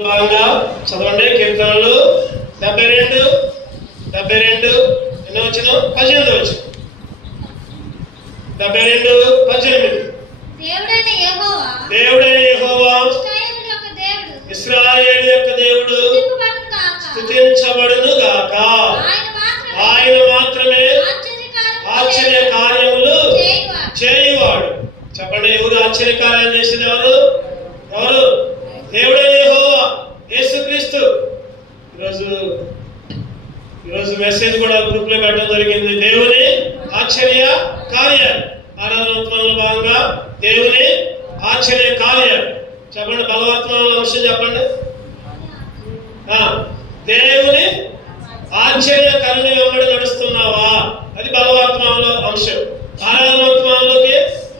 చదవండి. కీర్తనలు 72 ఎన్నో వచ్చిన 18 వచ్చిన 72:18. దేవుడైన యెహోవా ఇశ్రాయేలు యొక్క దేవుడు స్తుతించబడును గాక. ఆయన మాత్రమే ఆశ్చర్య కార్యములు చేయువాడు. చెప్పండి, ఎవరు ఆశ్చర్య కార్యాలు చేసింది? ఎవరు? దేవుడైన యెహోవా యేసుక్రీస్తు. ఈరోజు మెసేజ్ కూడా గ్రూప్ లో పెట్టడం జరిగింది. దేవుని ఆశ్చర్య కార్యాలు. ఆరాధనలో భాగంగా దేవుని ఆశ్చర్య కార్యాలు. చెప్పండి, బలవర్తమానంలో అంశం చెప్పండి. దేవుని ఆశ్చర్య కరుణ వెంబడి నడుస్తున్నావా? అది బలవర్తమానంలో అంశం. ఆరాధనలోకి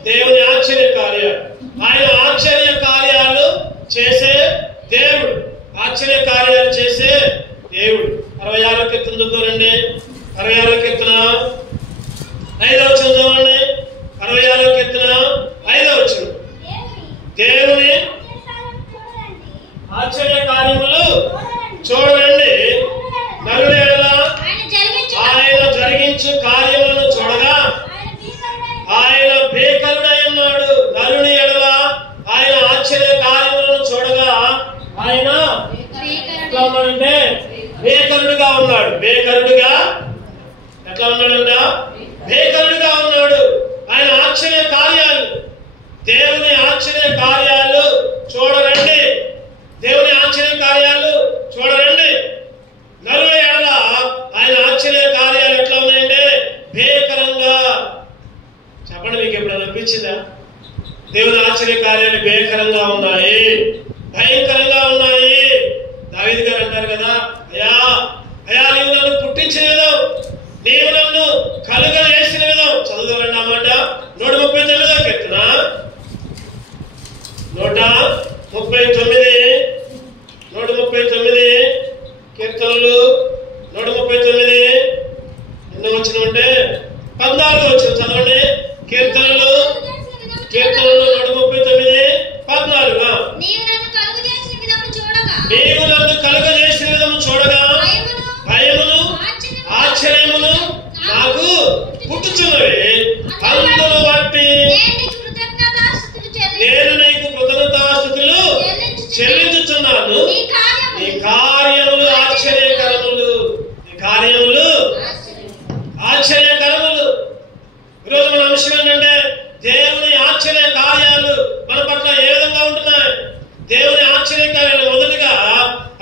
దేవుని ఆశ్చర్య కార్యాలు. ఆయన ఆశ్చర్య కార్యాలు చేసే దేవుడు. ఆశ్చర్య కార్యాలు చేసే దేవుడు. 66వ కీర్తన చదువుకోరండి. 66వ కీర్తన 5వ వచనం చదవండి. 66వ కీర్తన 5వ వచనం. దేవుని ఆశ్చర్య కార్యములు చూడండి. నరుని ఎడల ఆయన జరిగించు కార్యములను చూడగా ఆయన భీకరుడై ఉన్నాడు. నరుని ఎడల ఆయన ఆశ్చర్య కార్యములను చూడగా ఆయన ఎట్లా ఉన్నాడంటే భీకరుడుగా ఉన్నాడు. భీకరుడుగా ఎట్లా ఉన్నాడంట? భీకరుడుగా ఉన్నాడు. ఆయన ఆశ్చర్య కార్యాలు, దేవుని ఆశ్చర్య కార్యాలు చూడరండి. దేవుని ఆశ్చర్య కార్యాలు చూడరండి. నరుల ఎడల ఆయన ఆశ్చర్య కార్యాలు ఎట్లా ఉన్నాయంటే భీకరంగా. చెప్పండి, మీకు ఎప్పుడైనా అనిపించిందా? దేవుని ఆశ్చర్య కార్యాలు భీకరంగా ఉన్నాయి, భయంకరంగా ఉన్నాయి. దావీదు గారు అంటారు కదా, అయ్యా నీవు నన్ను పుట్టించిన విధం, నీవు నన్ను కలుగ చేసిన విధం. చదువుతారండి ఆ మాట. 139వ కీర్తన 139 కీర్తనలు 139 ఎన్నో వచ్చిన అంటే 14వ వచనం చదవండి. కీర్తనలు 139:14. నీవు నన్ను కలుగజేసిన విధము చూడగా భయమును ఆశ్చర్యమును నాకు పుట్టుచున్నవి. అందును బట్టి నేను నీకు కృతజ్ఞతాస్తుతులు చెల్లించుచున్నాను. నీ కార్యములు ఆశ్చర్యకరములు. నీ కార్యములు ఆశ్చర్యకరములు. ఈరోజు మన అంశం ఏంటంటే దేవుని ఆశ్చర్య కార్యాలు మన పట్ల ఏ విధంగా ఉంటున్నాయి? దేవుని ఆశ్చర్య కార్యాలు. మొదటిగా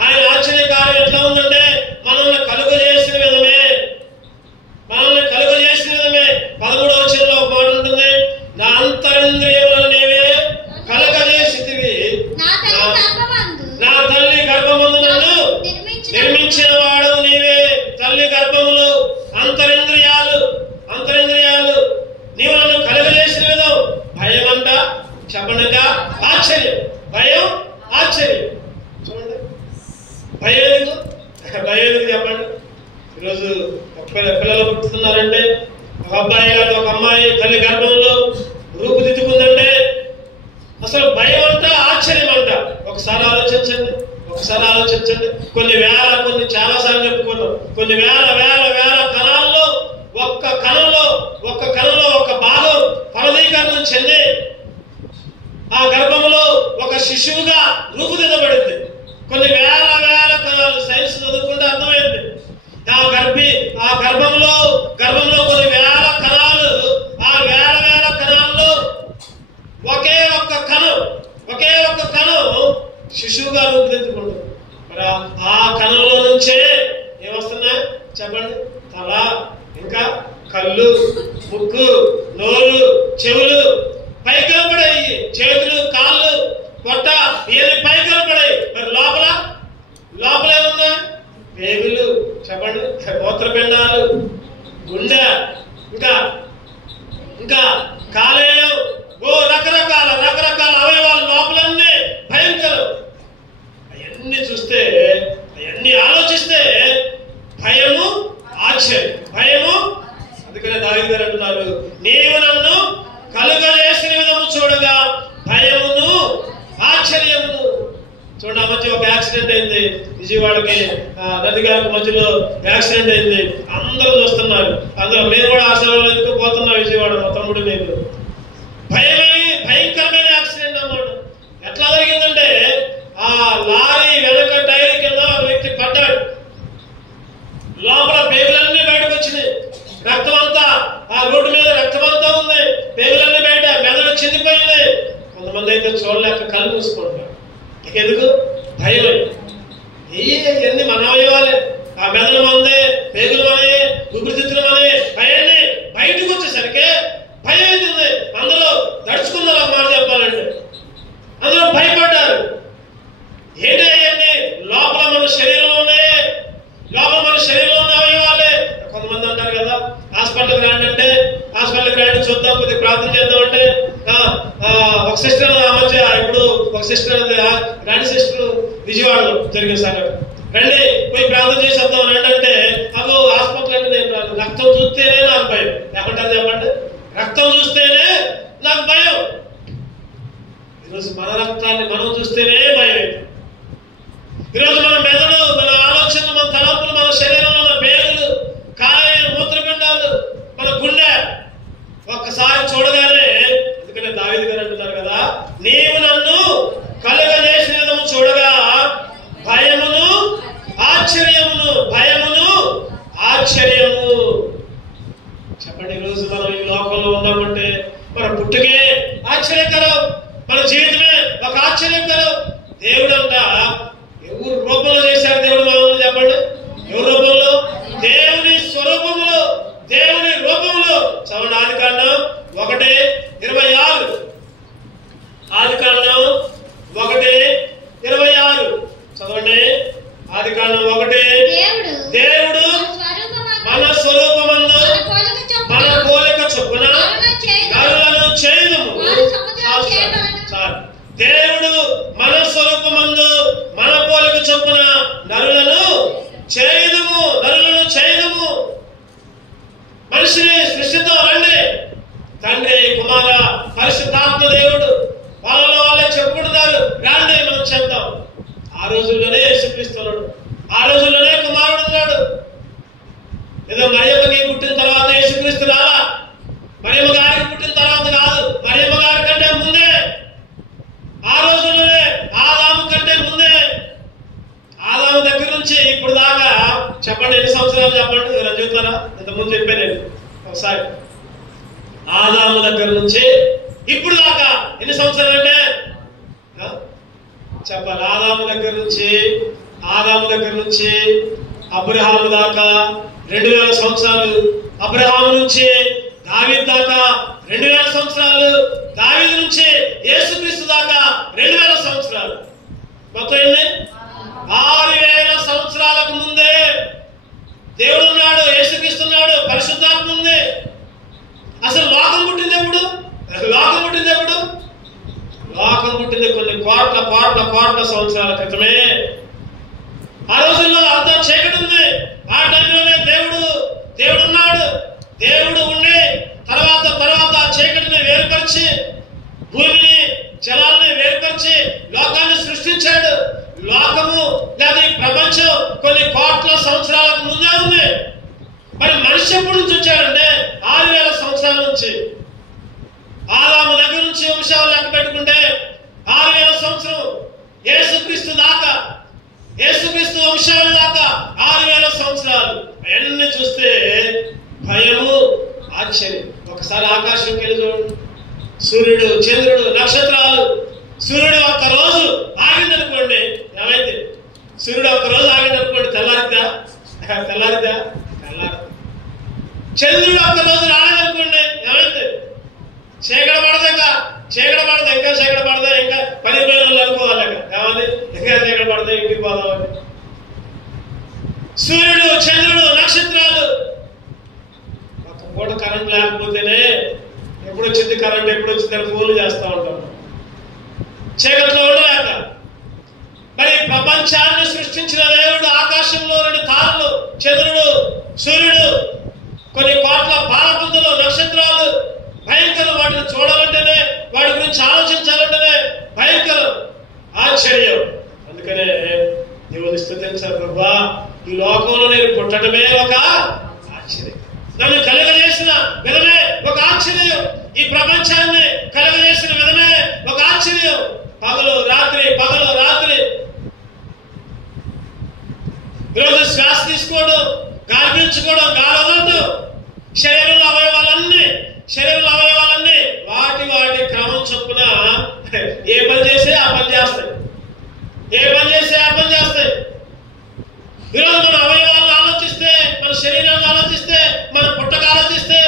ఆయన ఆశ్చర్య కార్యం ఎట్లా ఉందంటే మనల్ని కలుగ చేసిన విధమే. 13వ వచనంలో ఒక మాట ఉంటుంది, నా అంతరింద్రియములను నీవే కలగజేసితివి. నా తల్లి గర్భమందు నన్ను నిర్మించిన వాడు నీవే. తల్లి గర్భములు అంతరింద్రియాలు నీవు నన్ను కలగజేసిన విధం. భయం అంట. చెప్పండి, ఆశ్చర్యం. భయం, ఆశ్చర్యం. చూడండి, భయం ఎందుకు చెప్పండి. ఈరోజు పిల్లలు పుట్టుతున్నారంటే, ఒక అబ్బాయి లేదా ఒక అమ్మాయి తల్లి గర్భంలో రూపుదిద్దుకుందంటే అసలు భయం అంట, ఆశ్చర్యం అంట. ఒకసారి ఆలోచించండి. కొన్ని చాలా సార్లు చెప్పుకున్నాం. కొన్ని వేల కణాల్లో ఒక్క కణంలో ఒక భాగం ఫలదీకరణం చెంది ఆ గర్భంలో ఒక శిశువుగా రూపుదిద్దబడింది. కొన్ని వేల కణాలు. సైన్స్ చదువుకుంటే అర్థమైంది. ఆ గర్భంలో కొన్ని వేల కణాలు. ఆ వేల కణాల్లో ఒకే ఒక్క కణం శిశువుగా రూపుదిద్దుకుంటుంది. మరి ఆ కణంలో నుంచే ఏమొస్తున్నాయి చెప్పండి? తల, ఇంకా కళ్ళు, ముక్కు, నోరు, చెవులు పైకి కనపడాయి. చేతులు, కాళ్ళు, పొట్ట ఇవన్నీ పైకి కనపడాయి. మరి లోపల ఏముందా? పేగులు, చెప్పండి, మూత్రపిండాలు, గుండె, ఇంకా కాలేయం, రకరకాల అవయవాలు లోపలన్నీ భయంకరం. అవన్నీ చూస్తే, అవన్నీ ఆలోచిస్తే భయము, ఆశ్చర్యం. అందుకనే దావీదు గారు అంటున్నారు, నీవు నన్ను కలుగజేసిన విధము చూడగా భయమును ఆశ్చర్యమును. చూడండి, ఆ మధ్య ఒక యాక్సిడెంట్ అయింది, విజయవాడకి నందిగారి మధ్యలో యాక్సిడెంట్ అయింది, అందరూ చూస్తున్నారు. అందులో మేము కూడా ఆ సెలవులు ఎందుకు పోతున్నాం విజయవాడ, మా తమ్ముడు నేను. భయంకరమైన యాక్సిడెంట్ అన్నమాట. ఎట్లా జరిగిందంటే ఆ లారీ వెనక టైర్ కింద ఒక వ్యక్తి పడ్డాడు, లోపల పేగులన్నీ బయటకు వచ్చినాయి, రక్తం అంతా ఆ రోడ్డు మీద రక్తం అంతా ఉంది, పేగులన్నీ బయట, మెదడు చెందిపోయింది. కొంతమంది అయితే చూడలేక కళ్ళు మూసుకుంటారు. ఎందుకు? భయం. ఎన్ని మన అవయవాలే, ఆ మెదడు మందే, పేగులు మనే, ఊపిరితిత్తులు మనే, భయాన్ని బయటకు వచ్చేసరికి భయం అవుతుంది. అందరూ దడుచుకున్నారు. ఆ మాట చెప్పాలంటే అందరూ భయపడ్డారు. ఏంటి అవన్నీ? లోపల మన శరీరంలోనే, లోపల మన శరీరంలో ఉన్న అవయవాలే. కొంతమంది అంటారు కదా, హాస్పిటల్కి రాండి అంటే, హాస్పిటల్కి రాండి చూద్దాం, కొద్దిగా ప్రార్థన చేద్దాం అంటే, ఒక సిస్టర్ ఆ మధ్య ఇప్పుడు ఒక సిస్టర్ రాణి సిస్టర్ విజయవాడలో జరిగిన సంఘటన, రండి పోయి ప్రార్థన చేసేద్దాం అని అంటే, అదో హాస్పిటల్ అంటే నేను రాను, రక్తం చూస్తేనే నాకు భయం. ఏమంటారు చెప్పండి? రక్తం చూస్తేనే నాకు భయం. ఈరోజు మన రక్తాన్ని మనం చూస్తేనే భయం. ఈరోజు మన మెదడు, మన ఆలోచనలు, మన తలంపులు, మన శరీరంలో ఉన్న పేగులు, కాలేయాలు, మూత్రపిండాలు, మన గుండె ఒక్కసారి చూడగానే, ఎందుకంటే దావీదు గారు అంటున్నారు కదా, నీవు నన్ను కలుగజేసిన విధము చూడగా భయమును ఆశ్చర్యమును, భయమును ఆశ్చర్యము. చెప్పండి, ఈరోజు మనం ఈ లోకంలో ఉన్నామంటే మన పుట్టుకే ఆశ్చర్యకరం, మన జీవితమే ఒక ఆశ్చర్యకరం. దేవుడు అంట ఎవరు రూపంలో చేశారు దేవుడు మనల్ని? చెప్పండి, ఎవరి రూపంలో? దేవుని స్వరూపంలో, దేవుని రూపంలో. చదవండి, ఆదికాండం 1:26. ఆదికాండం 1:26 చదవండి. ఆదికాండం 1. దేవుడు మన స్వరూపమందు మన పోలిక చొప్పున నరులను చేయుదుము. దేవుడు మన స్వరూపమందు మన పోలిక చొప్పున నరులను చేయుదుము, నరులను చేయుదుము. మనిషిని సృష్టిద్దాం రండి. తండ్రి, కుమార, పరిశుద్ధాత్మ దేవుడు వాళ్ళలో వాళ్ళే చెప్పుకుంటున్నారు, రండి మనం చేద్దాం. ఆ రోజుల్లోనే యేసుక్రీస్తున్నాడు, ఆ రోజుల్లోనే కుమారుడు ఉన్నాడు. ఏదో మరియమ్మకి పుట్టిన తర్వాత యేసుక్రీస్తు రాలా, మరియమ్మ గారికి పుట్టిన తర్వాత కాదు, మరియమ్మ గారి కంటే ముందే, ఆ రోజుల్లోనే, ఆదాము కంటే ముందే. ఆదాము దగ్గర నుంచి ఇప్పుడు దాకా చెప్పండి, ఎన్ని సంవత్సరాలు చెప్పండి, ఇలా చెప్తారా? ఇంతకుముందు చెప్పాను నేను ఒకసారి. ఆదాము దగ్గర నుంచి ఇప్పుడు దాకా ఎన్ని సంవత్సరాలు అంటే చెప్పాలి. ఆదాము దగ్గర నుంచి అబ్రహాము దాకా 2000 సంవత్సరాలు, అబ్రహాము నుంచి దావీదు దాకా 2000 సంవత్సరాలు, దావీదు నుంచి యేసుక్రీస్తు దాకా 2000 సంవత్సరాలు. మొత్తం ఎన్ని? 6000 సంవత్సరాలకు ముందే దేవుడు ఉన్నాడు, యేసుక్రీస్తు ఉన్నాడు, పరిశుద్ధాత్మ ఉంది. అసలు లోకం పుట్టింది ఎప్పుడు? లోకం పుట్టింది కొన్ని కోట్ల సంవత్సరాల క్రితమే. ఆ రోజుల్లో అంతా చీకటి ఉంది. ఆ టైంలోనే దేవుడు ఉన్నాడు. దేవుడు ఉండి తర్వాత చీకటిని వేరుపరిచి, భూమిని, జలాన్ని వేరుపరిచి లోకాన్ని సృష్టించాడు. లోకము లేదా ఈ ప్రపంచం కొన్ని కోట్ల సంవత్సరాలకు ముందే ఉంది. మరి మనిషి ఎప్పటి నుంచి వచ్చాడంటే 6000 సంవత్సరాల నుంచి. ఆదాము దగ్గర నుంచి వంశాలు లెక్క పెట్టుకుంటే 6000 సంవత్సరం, యేసుక్రీస్తు దాకా, యేసుక్రీస్తు వంశాల దాకా 6000 సంవత్సరాలు. అవన్నీ చూస్తే భయము, ఆశ్చర్యం. ఒకసారి ఆకాశంకి వెళ్ళి చూడండి, సూర్యుడు, చంద్రుడు, నక్షత్రాలు. సూర్యుడు ఒక్క రోజు ఆగిందనుకోండి, ఏమైంది? సూర్యుడు ఒక్క రోజు ఆగిందనుకోండి, తెల్లారిద్దా? చంద్రుడు ఒక్క రోజు రాలేదనుకోండి, ఏమైంది? చీకటి పడదా, ఇంకా చీకటి పడదా, ఇంకా 10 రోజులు అనుకోవాలి. ఏమని? ఇంకా చీకటి పడదా, ఇంటికి పోదామని. సూర్యుడు, చంద్రుడు, నక్షత్రాలు. ఒక పూట కరెంట్ లేకపోతేనే ఎప్పుడు వచ్చింది కరెంట్, ఎప్పుడు వచ్చిందని ఫోన్లు చేస్తూ ఉంటాం, చీకట్లో ఉండలేక. మరి ప్రపంచాన్ని సృష్టించిన దేవుడు, ఆకాశంలో 2 తారలు, చంద్రుడు, సూర్యుడు, కొన్ని కోట్ల పాలపుంతలు, నక్షత్రాలు, భయంకరం. వాటిని చూడాలంటేనే, వాటి గురించి ఆలోచించాలంటేనే భయంకరం, ఆశ్చర్యం. అందుకనే దేవుని స్తుతించాలి. ప్రభువా, ఈ లోకంలో నేను పుట్టడమే ఒక ఆశ్చర్యం, నన్ను కలుగజేసిన విధమే ఒక ఆశ్చర్యం, ఈ ప్రపంచాన్ని కలుగజేసిన విధమే ఒక ఆశ్చర్యం. పగలు రాత్రి, పగలు రాత్రి. ఈరోజు శ్వాస తీసుకోవడం, గాలి పీల్చుకోవడం, గాలి వదలటం, శరీరంలో అవయవాలన్నీ వాటి వాటి క్రమం చొప్పున ఏ పని చేస్తే ఆ పని చేస్తాయి, ఏ పని చేస్తే ఆ పని చేస్తాయి. ఈరోజు మన అవయవాలను ఆలోచిస్తే, మన శరీరాన్ని ఆలోచిస్తే, మన పుట్టక ఆలోచిస్తే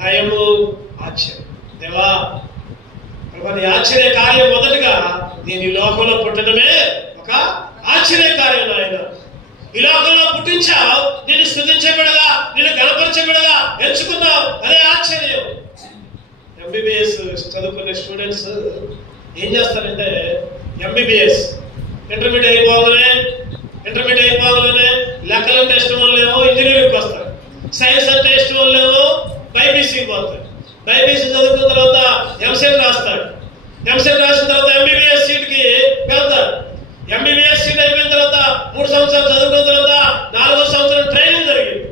భయము, ఆశ్చర్యం. దేవా నీ ఆశ్చర్య కార్యం మొదటగా నేను ఈ లోకంలో పుట్టడమే ఒక ఆశ్చర్య కార్యం. నాయన, ఈ లోకంలో పుట్టించావు, నేను స్తుతించబడగా, నేను గణపరచబడగా ఎంచుకున్నావు, అదే ఆశ్చర్యం. ఎంబీబీఎస్ చదువుకునే స్టూడెంట్స్ ఏం చేస్తారంటే, ఎంబీబీఎస్ ఇంటర్మీడియట్ అయిపోగానే లెక్కలంటే ఇష్టం వాళ్ళేమో ఇంజనీరింగ్కి వస్తారు, సైన్స్ అంటే ఇష్టం వాళ్ళేమో బైపీసీకి పోతారు. బైపీసీ చదువుకున్న తర్వాత ఎంసెట్ రాస్తాడు, ఎంసెట్ రాసిన తర్వాత ఎంబీబీఎస్ సీట్కి వెళ్తారు. ఎంబీబీఎస్ సీట్ అయిపోయిన తర్వాత 3 సంవత్సరాలు చదువుకున్న తర్వాత 4వ సంవత్సరం ట్రైనింగ్ జరిగింది.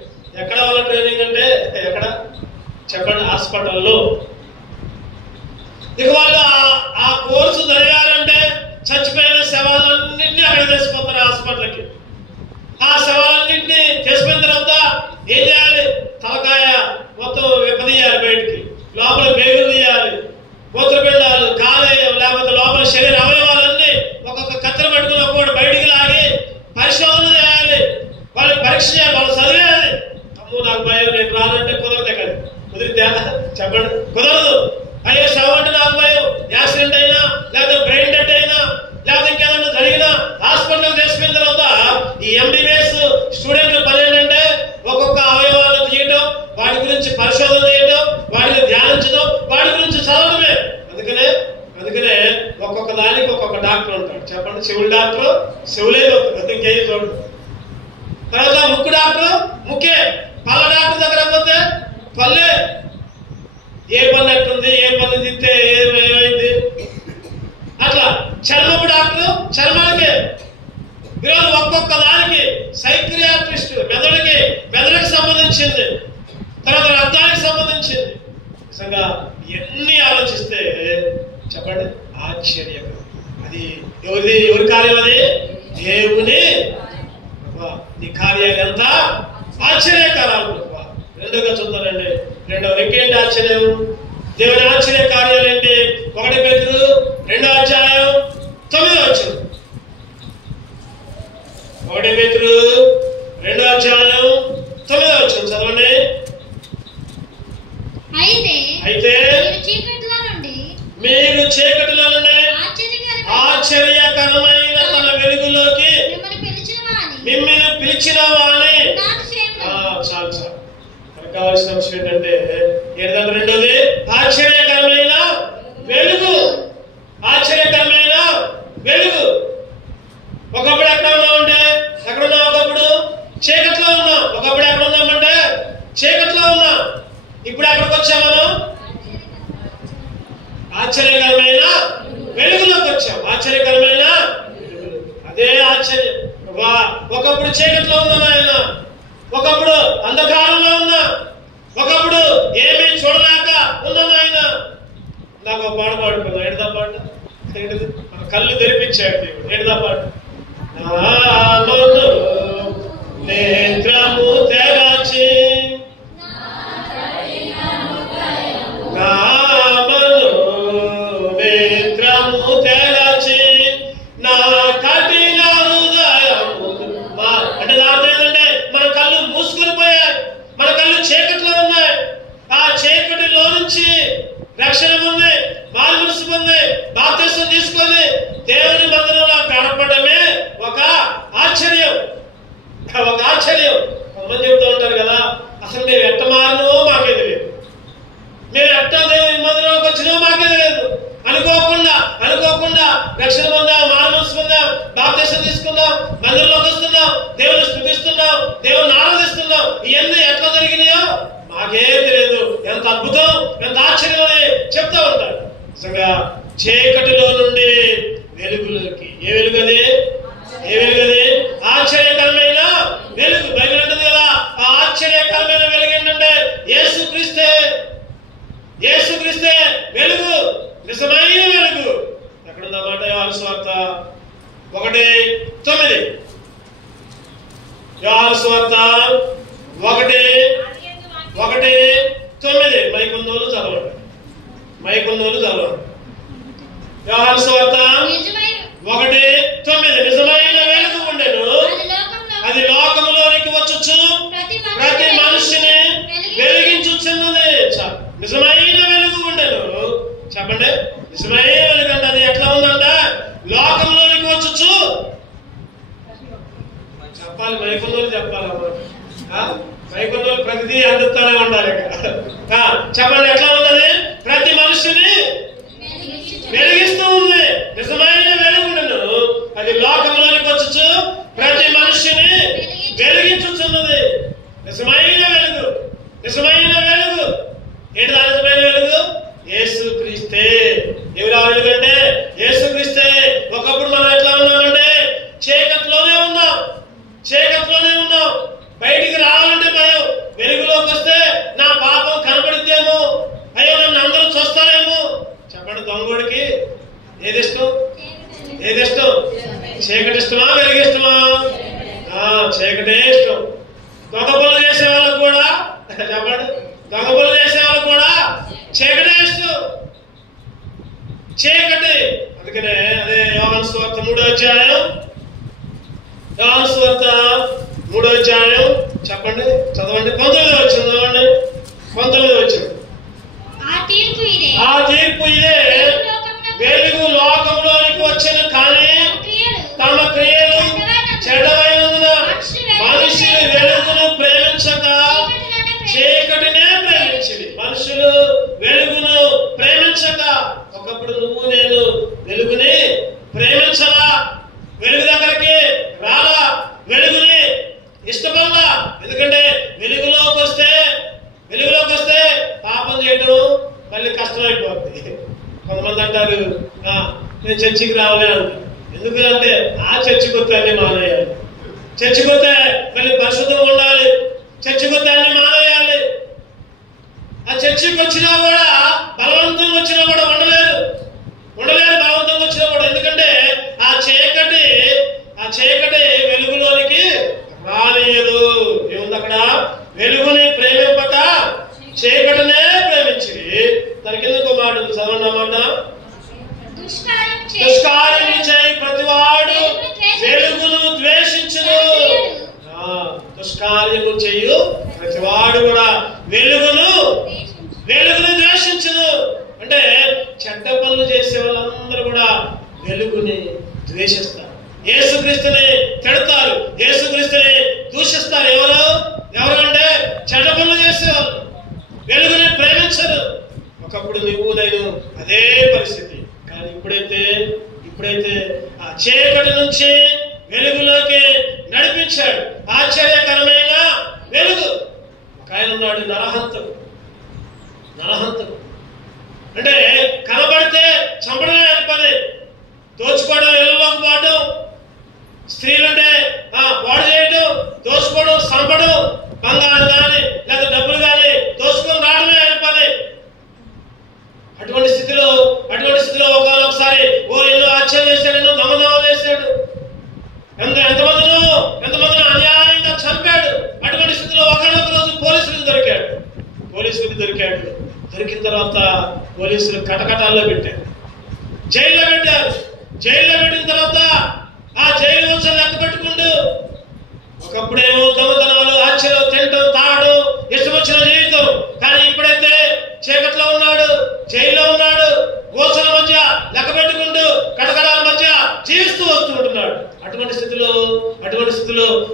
ఎక్కడ వాళ్ళ ట్రైనింగ్ అంటే ఎక్కడ చెప్పండి? హాస్పిటల్లో. ఇక వాళ్ళు ఆ కోర్సు చదివారంటే చచ్చిపోయిన శవాలన్నింటినీ అక్కడ తెచ్చిపోతారు హాస్పిటల్కి. ఆ శవాలన్నింటినీ తెచ్చిపోయిన తర్వాత ఏం చేయాలి? తలకాయ మొత్తం విప్పదీయాలి, బయటికి లోపల పేగులు తీయాలి, మూత్రపిండాలు, కాలేయం, లేకపోతే లోపల శరీర అవయవాలన్నీ ఒక్కొక్క కత్తెర పట్టుకుని ఒక్కొక్కటి బయటికి లాగి పరిశోధన చేయాలి, వాళ్ళు పరీక్ష చేయాలి, వాళ్ళు చదివేయాలి. అమ్మో నాకు భయం, నేను రానంటే కుదరదు. కదా కుదిరితే చెప్పండి, కుదరదు. అయ్యో శవం అంటే నాకు భయం, యాక్సిడెంట్ అయినా, లేకపోతే బ్రెయిన్ డెత్ అయినా, లేకపోతే ఇంకేదన్నా జరిగినా హాస్పిటల్ తీసుకున్న తర్వాత ఈ ఎంబీబీఎస్ స్టూడెంట్లు పని ఏంటంటే ఒక్కొక్క అవయవాలను తీయటం, వాటి గురించి పరిశోధన చేయటం, వాటిని ధ్యానించడం, వాటి గురించి చదవడమే. అందుకనే ఒక్కొక్క దానికి ఒక్కొక్క డాక్టర్ ఉంటాడు. చెప్పండి, చెవుల డాక్టర్ చెవులే అవుతుంది, ఇంకేం చూడండి. తర్వాత ముక్కు డాక్టర్ ముక్కే, పళ్ళ డాక్టర్ దగ్గర పోతే పల్లె, ఏ పని ఎట్టుంది, ఏ పని తిస్తే ఏమైంది, అట్లా. చర్మపు డాక్టర్ చర్మానికే. ఈరోజు ఒక్కొక్క దానికి సైక్రియాట్రిస్ట్ మెదడుకి సంబంధించింది, తర్వాత రక్తానికి సంబంధించింది. నిజంగా ఎన్ని ఆలోచిస్తే చెప్పండి ఆశ్చర్యం. అది ఎవరి కార్యం? అది దేవుని. నీ కార్యాలు ఎంత ఆశ్చర్యకరాలు. రెండుగా చూద్దానండి. రెండవ ఇంకేంటి ఆశ్చర్యం? దేవుని ఆశ్చర్య కార్యాలు ఏంటి? 1 పేతురు 2వ అధ్యాయం 9వ వచనం. 1 పేతురు 2వ అధ్యాయం 9వ వచనం చదవండి. అయితే మీరు చీకటిలో నుండి ఆశ్చర్యకరమైన తన వెలుగులోకి మిమ్మల్ని పిలిచిన వాణి. చాలు మనకు కావాల్సిన అంశం ఏంటంటే ఏంటంటే రెండోది ఆశ్చర్యకరమైన వెలుగు. ఆశ్చర్యకరమైన వెలుగు. ఒకప్పుడు ఎక్కడ ఉన్నామంటే ఎక్కడున్నాం? ఒకప్పుడు చీకట్లో ఉన్నాం. ఒకప్పుడు ఎక్కడ ఉన్నామంటే చీకట్లో ఉన్నాం. ఇప్పుడు ఎక్కడికి వచ్చాం మనం? ఆశ్చర్యకరమైన వెలుగులోకి వచ్చాం. ఆశ్చర్యకరమైన అదే ఆశ్చర్యం. ఒకప్పుడు చీకట్లో ఉన్నాను ఆయన, ఒకప్పుడు అంధకారంలో ఉన్నా, ఒకప్పుడు ఏమీ చూడలేక ఉన్నాను ఆయన. నాకు ఒక పాట పాడుకున్నా. ఏడుదా పాట? మన కళ్ళు తెరిపించాడు దేవుడు. ఏడుదా పాట? నేత్రము తెరచి నేత్రము తెరచి నా కఠిన హృదయము. అంటే దాని ఏంటంటే మన కళ్ళు మూసుకొని పోయాయి, మన కళ్ళు చీకట్లో ఉన్నాయి. ఆ చీకటిలో నుంచి రక్షణ పొంది, మారుమనసు పొంది, బాప్తిసం తీసుకొని దేవుని మందిరంలో గడపడమే ఒక ఆశ్చర్యం. ఒక ఆశ్చర్యం. కొంతమంది చెబుతూ ఉంటారు కదా, అసలు మేము ఎట్ట మారినో మాకే తెలియదు, మేము ఎట్ట దేవుని మందిరంలోకి వచ్చినో మాకే తెలియదు. అనుకోకుండా రక్షణ పొందాం, మారుమనసు పొందాం, బాప్తిసం తీసుకున్నాం, మందిరంలోకి వస్తున్నాం, దేవుని స్తుతిస్తున్నాం, దేవుని ఆరాధిస్తున్నాం. ఇవన్నీ ఎట్లా జరిగినాయో మాకే తెలియదు. ఎంత అద్భుతం, ఎంత ఆశ్చర్యం అని చెప్తూ ఉంటారు. నిజంగా చీకటిలో నుండి వెలుగులోకి. ఏ వెలుగది? ఏ వెలుగది? ఆశ్చర్యకరమైన వెలుగు. బైబిల్ అంటుంది కదా, ఆ ఆశ్చర్యకరమైన వెలుగు ఏంటంటే యేసుక్రీస్తే. యేసుక్రీస్తే వెలుగు, నిజమైన వెలుగు. ఎక్కడుందన్నమాట? యోహాను సువార్త 1:9. యోహాను సువార్త 1:9. మైకున్నోళ్ళు చదవండి, మైకున్నోళ్ళు చదవండి. యోహాను సువార్త 1:9. నిజమైన వెలుగు ఉండెను, అది లోకములోనికి వచ్చుచు ప్రతి మనిషిని వెలిగించుచున్నది. నిజమైన వెలుగు ఉండెను. చెప్పండి, నిజమైన వెలుగు అంటే అది ఎట్లా ఉందంట? లోకంలోనికి వచ్చుచు. చెప్పాలి, మైకున్నోళ్ళు చెప్పాలన్నమాట. మైకున్నోళ్ళు ప్రతిదీ అందుతానే ఉండాలి. చెప్పండి, ఎట్లా ఉన్నది? ప్రతి మనిషిని వెలిగిస్తూ ఉంది. నిజమైన వెలుగును అది లోకంలోనికి వచ్చుచు ప్రతి మనిషిని వెలిగించుచున్నది. నిజమైన వెలుగు, నిజమైన వెలుగు. ఏంటి ఆ నిజమైన వెలుగు? యేసుక్రీస్తే. ఎవరా వెలుగు అంటే యేసుక్రీస్తే. ఒకప్పుడు మనం ఎట్లా ఉన్నామంటే చీకట్లోనే ఉన్నాం, చీకట్లోనే ఉన్నాం. బయటికి రావాలంటే భయం. వెలుగులోకి వస్తే నా పాపం కనబడిద్దేమో, అయ్యో నన్ను అందరూ చూస్తారేమో. చెప్పండి, దొంగోడికి ఏది ఇష్టం? ఏది ఇష్టం? చీకటి ఇష్టమా, వెలుగు ఇష్టమా? చీకటే ఇష్టం. దొంగ పనులు చేసే వాళ్ళకు కూడా చెప్పండి, దొంగ పనులు చేసే వాళ్ళకు కూడా చీకటే ఇష్టం, చీకటి. అందుకనే అదే యోహాను సువార్త 3వ అధ్యాయం చెప్పండి, చదవండి. 19వ వచనం చదవండి. 19వ వచనం. ఆ తీర్పు ఇదే, వెలుగు లోకంలోనికి వచ్చెను, కానీ తమ క్రియలు చెడ్డమైనందున మనుషులు వెలుగును ప్రేమించక చీకటినే ప్రేమించింది. మనుషులు వెలుగును ప్రేమించక. ఒకప్పుడు నువ్వు నేను వెలుగుని ప్రేమించలా, వెలుగు దగ్గరికి రాలా, వెలుగుని ఇష్టపడలా. ఎందుకంటే వెలుగులోకి వస్తే పాపం చేయడం మళ్ళీ కష్టమైపోతుంది. కొంతమంది అంటారు, నేను చర్చికి రావాలి అంటారు. ఎందుకు అంటే ఆ చర్చికి వస్తే అన్ని మానేయాలి, చర్చికి వస్తే మళ్ళీ పరిశుద్ధంగా ఉండాలి, చర్చికి వస్తే అన్ని మానేయాలి. ఆ చర్చికి వచ్చినా కూడా బలవంతంగా వచ్చినా కూడా ఉండలేదు, బలవంతంగా వచ్చినా కూడా. ఎందుకంటే ఆ చీకటి వెలుగులోనికి రానియదు. ఏముంది అక్కడ? వెలుగుని ప్రేమింపక చీకటినే ప్రేమించి. దాని కింద ఇంకో మాట ఉంది, చదవండి అన్నమాట. దుష్కార్యము చేయి ప్రతివాడు వెలుగును ద్వేషించును. దుష్కార్యము చేయు ప్రతివాడు కూడా వెలుగును ద్వేషించును. అంటే చెడ్డ పనులు చేసే వాళ్ళందరూ కూడా వెలుగుని ద్వేషిస్తారు, యేసుక్రీస్తుని తిడతారు, యేసుక్రీస్తుని దూషిస్తారు. ఎవరంటే చెడ్డ పనులు చేసేవాళ్ళు, వెలుగుని ప్రేమించరు. ఒకప్పుడు నువ్వు నేను అదే పరిస్థితి. కానీ ఇప్పుడైతే ఆ చీకటి నుంచి వెలుగులోకి నడిపించాడు. ఆశ్చర్యకరమైన వెలుగు. ఒక ఆయన ఉన్నాడు, నరహంతకు. అంటే కనబడితే చంపడమే ఆయన పని. దోచుకోవడం, ఇళ్ళలోకి పోవడం, స్త్రీలుంటే పాడు చేయడం, దోచుకోవడం, చంపడం, బంగారం కానీ లేదా డబ్బులు కానీ దోచుకొని రావడమే ఆయన పని. అటువంటి స్థితిలో ఒకసారి ఎన్నో హత్యలు చేశాడు, ఎన్నో దమనం చేశాడు, ఎంతమందినో అన్యాయంగా చంపాడు. అటువంటి స్థితిలో ఒకనొక రోజు పోలీసులకు దొరికాడు. దొరికిన తర్వాత పోలీసులు కటకటాల్లో పెట్టారు, జైల్లో పెట్టారు. జైల్లో పెట్టిన తర్వాత ఆ జైలు వచ్చి లెక్క పెట్టుకుంటూ ఒకప్పుడేమో దొంగతనాలు, హత్యలు, తింటం, తాగడం, ఇష్టం వచ్చిన జీవితం. కానీ ఇప్పుడైతే చీకట్లో ఉన్నాడు, జైల్లో ఉన్నాడు, గోసల మధ్య లెక్క పెట్టుకుంటూ కటకటాల మధ్య జీవిస్తూ వస్తూ ఉంటున్నాడు. అటువంటి స్థితిలో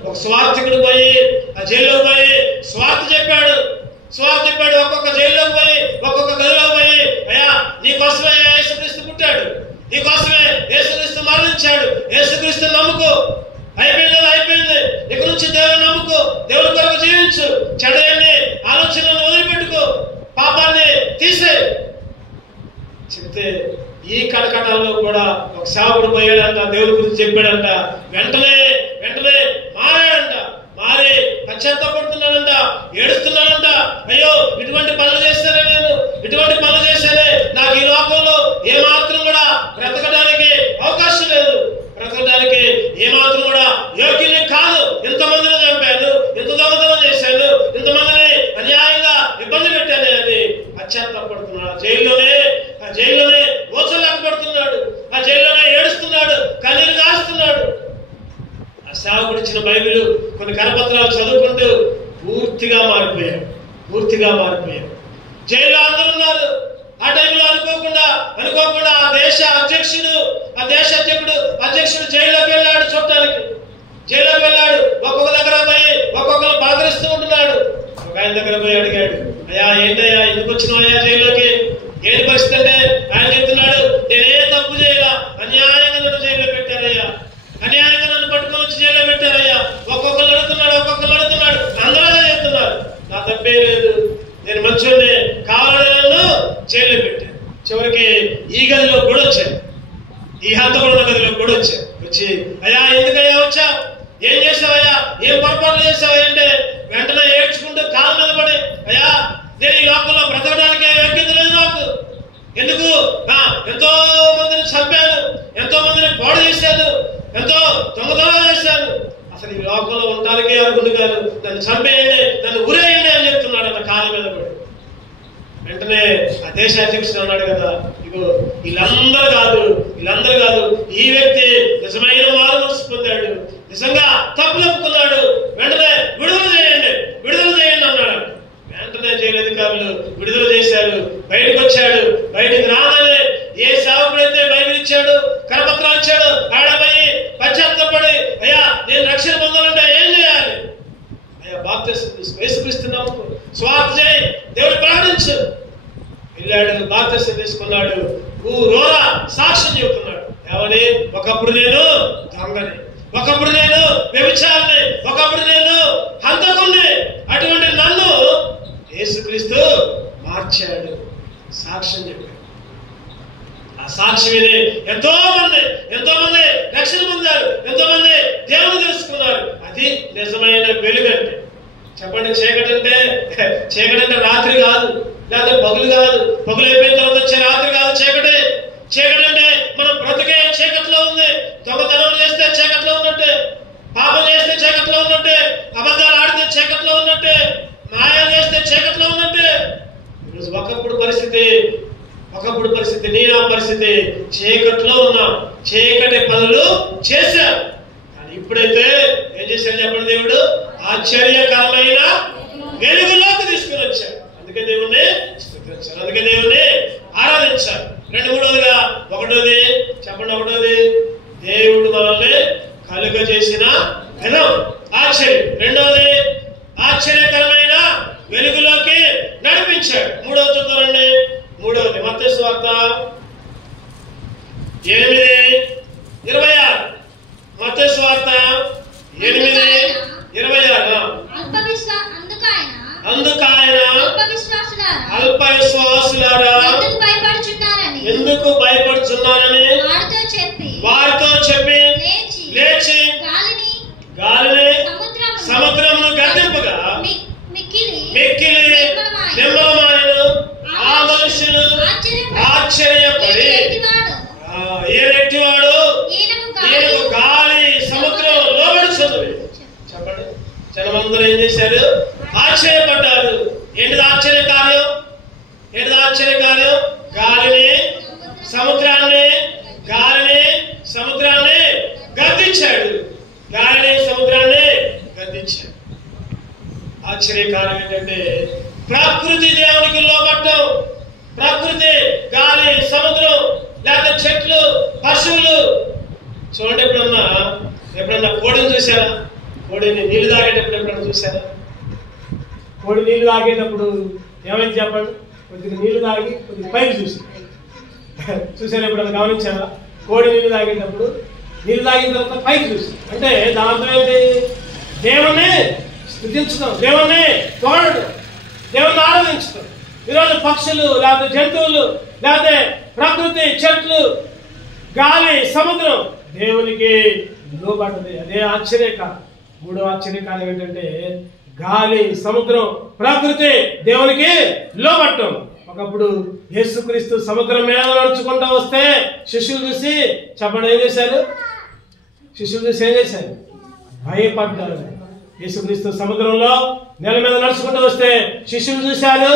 ఒక స్వార్థికుడు పోయి ఆ జైల్లో పోయి స్వార్థ చెప్పాడు. ఒక్కొక్క జైల్లోకి పోయి ఒక్కొక్క గదిలో పోయి, అయ్యా నీకోసమే యేసుక్రీస్తు పుట్టాడు, నీకోసమే యేసుక్రీస్తు మరణించాడు, యేసుక్రీస్తు నమ్ముకో, అయిపోయింది. ఇక నుంచి దేవుని నమ్ముకో, దేవుని కొరకు జీవించు, చెడ్డని ఆలోచనలను వదిలిపెట్టుకో, పాపాన్ని తీసే చెప్తే ఈ కటకటాల్లో కూడా ఒక సేవకుడు పోయాడంట, దేవుని గురించి చెప్పాడంట. వెంటనే సేవకుడు ఇచ్చిన బైబిల్ కొన్ని కరపత్రాలు చదువుకుంటూ పూర్తిగా మారిపోయారు. జైల్లో అందరూ ఉన్నారు. ఆ టైంలో అనుకోకుండా ఆ దేశ అధ్యక్షుడు జైల్లోకి వెళ్ళాడు. చూడటానికి జైల్లోకి వెళ్ళాడు. ఒక్కొక్క దగ్గర పోయి ఒక్కొక్కరు పలకరిస్తూ ఉంటున్నాడు. ఒక ఆయన దగ్గర పోయి అడిగాడు, అయ్యా ఏంటయ్యా ఎందుకు వచ్చినావయ్యా జైల్లోకి? ఏంటి పరిస్థితి అంటే ఆయన చెప్తున్నాడు, నేనే తప్పు చేయాల, అన్యాయంగా నన్ను జైల్లో పెట్టారయ్యా, అన్యాయంగా నన్ను పట్టుకొని వచ్చి జైల్లో పెట్టారయ్యా. ఒక్కొక్కరు అడుగుతున్నాడు. అందరూ చెప్తున్నారు, నా తప్పే లేదు, నేను మంచోనే, కావాలని నన్ను జైల్లో పెట్టాను. చివరికి ఈ గదిలో కూడా వచ్చాను, ఈ హంతకుడున్న గదిలో కూడా వచ్చాను. వచ్చి అయ్యా ఎందుకయ్యా వచ్చావు, ఏం చేసావయ్యా, ఏం పొరపాట్లు చేసావు అంటే వెంటనే ఏడ్చుకుంటూ కాళ్ళ మీద పడి, అయ్యా నేను ఈ లోకంలో బ్రతకడానికి యోగ్యత లేదు నాకు. ఎందుకు ఎంతో మందిని చంపాను, ఎంతో మందిని పాడు చేశాను, ఎంతో దొంగతనాలు చేశాను, అసలు ఈ లోకంలో ఉండడానికే అనుకుంటు కాదు, నన్ను చంపేయండి, నన్ను ఊరేయండి అని చెప్తున్నాడు అన్న కాళ్ళ మీద పడి. వెంటనే ఆ దేశ అధ్యక్షుడు అన్నాడు కదా, ఇగో వీళ్ళందరూ కాదు, ఈ వ్యక్తి నిజమైన మారు మనసు పొందాడు, నిజంగా తప్పులు ఒప్పుకున్నాడు, వెంటనే విడుదల చేయండి అన్నాడు. వెంటనే జైలు అధికారులు విడుదల చేశారు. బయటకు వచ్చాడు. బయటకు రాగానే ఏ సేవకుడైతే బైబిల్ ఇచ్చాడు, కరపత్రాలు ఇచ్చాడు, ఆడబోయి పశ్చాత్తపడి, అయ్యా నేను రక్షణ పొందాలంటే ఏం చేయాలి? అయ్యా బాప్తిసం తీసుకో, యేసుక్రీస్తునామం స్వార్థ చేయి, దేవుడు ప్రకటించు. వెళ్ళాడు, బాప్తిసం తీసుకున్నాడు. ఊరోరా సాక్ష్యం చెబుతున్నాడు. ఏమని? ఒకప్పుడు నేను దొంగని, ఒకప్పుడు నేను వ్యభిచారిని, ఒకప్పుడు నేను హంతకుణ్ణి, అటువంటి నన్ను యేసుక్రీస్తు మార్చాడు. సాక్ష్యం చెప్పాడు. ఆ సాక్ష్యం విని ఎంతో మంది రక్షణ పొందారు, ఎంతో మంది దేవుని తెలుసుకున్నారు. అది నిజమైన వెలుగంటే. చెప్పండి, చీకటి అంటే రాత్రి కాదు, లేదా పగులు కాదు, పగులు అయిపోయిన తర్వాత వచ్చే రాత్రి కాదు. చీకటి అంటే మనం బ్రతికే చీకట్లో ఉంది. దొంగతనం చేస్తే చీకట్లో ఉన్నట్టే, పాపం చేస్తే చీకట్లో ఉన్నట్టే, అబద్ధాలు ఆడితే చీకట్లో ఉన్నట్టే, మాయం చేస్తే చీకట్లో ఉన్నట్టే. ఈరోజు ఒకప్పుడు పరిస్థితి నేను ఆ పరిస్థితి చీకట్లో ఉన్నా, చీకటి పనులు చేశాను. కానీ ఇప్పుడైతే ఏం చేశాడు చెప్పండి? దేవుడు ఆశ్చర్యకరమైన వెలుగులోకి తీసుకుని వచ్చాడు. అందుకే దేవుణ్ణి స్తుతించాలి, అందుకే దేవుణ్ణి ఆరాధించాలి. ఒకటోది చెప్పండి, దేవుడు మనల్ని కలుగజేసిన విధం ఆశ్చర్యం. రెండవది ఆశ్చర్యకరమైన వెలుగులోకి నడిపించాడు. మూడవది చూద్దామండి. మత్తయి సువార్త 8:26. మత్తయి సువార్త 8:26. అందుకాయన అల్ప విశ్వాసులారా ఎందుకు భయపడుచున్నారని వారితో చెప్పి లేచి గాలిని సముద్రమును గద్దింపగా మిక్కిలి నిమ్మలమాయను. ఆ మనుషులు ఆశ్చర్యపడి ఏరెట్టివాడు ఈయనకు గాలి సముద్రం లోబడుచున్నవి. చెప్పండి, జనమందరూ ఏం చేశారు? ఆశ్చర్యపడ్డారు. ఏంటిది ఆశ్చర్య కార్యం? గాలిని సముద్రాన్ని గద్దించాడు. ఆశ్చర్యకారం ఏంటంటే ప్రకృతి దేవునికి లోబట్టం. ప్రకృతి, గాలి, సముద్రం, లేకపోతే చెట్లు, పశువులు. చూడండి, ఎప్పుడన్నా కోడిని చూసారా? కోడిని నీళ్లు తాగేటప్పుడు ఎప్పుడన్నా చూసారా? కోడి నీళ్లు తాగేటప్పుడు ఏమైంది చెప్పండి? కొద్దిగా నీళ్లు తాగి కొద్దిగా పైకి చూసారా? ఎప్పుడన్నా గమనించారా? కోడి నీళ్లు తాగేటప్పుడు నీళ్లు తాగిన తర్వాత పైకి చూసి, అంటే దాంతో ఏంటి? దేవుణ్ణి స్తుతించడం, దేవుణ్ణి తోడడం, దేవుణ్ణి ఆరాధించడం. ఈరోజు పక్షులు, లేకపోతే జంతువులు, లేకపోతే ప్రకృతి, చెట్లు, గాలి, సముద్రం దేవునికి లోబడ్డది. అదే ఆశ్చర్యకారం. మూడో ఆశ్చర్యకారం ఏంటంటే గాలి, సముద్రం, ప్రకృతి దేవునికి లోబట్టం. ఒకప్పుడు యేసుక్రీస్తు సముద్రం మీద నడుచుకుంటూ వస్తే శిష్యులు చూసి చెప్పండి ఏం చేశారు? భయపడ్డారు. యేసుక్రీస్తు సముద్రంలో నేల మీద నడుచుకుంటూ వస్తే శిష్యులు చూశారు,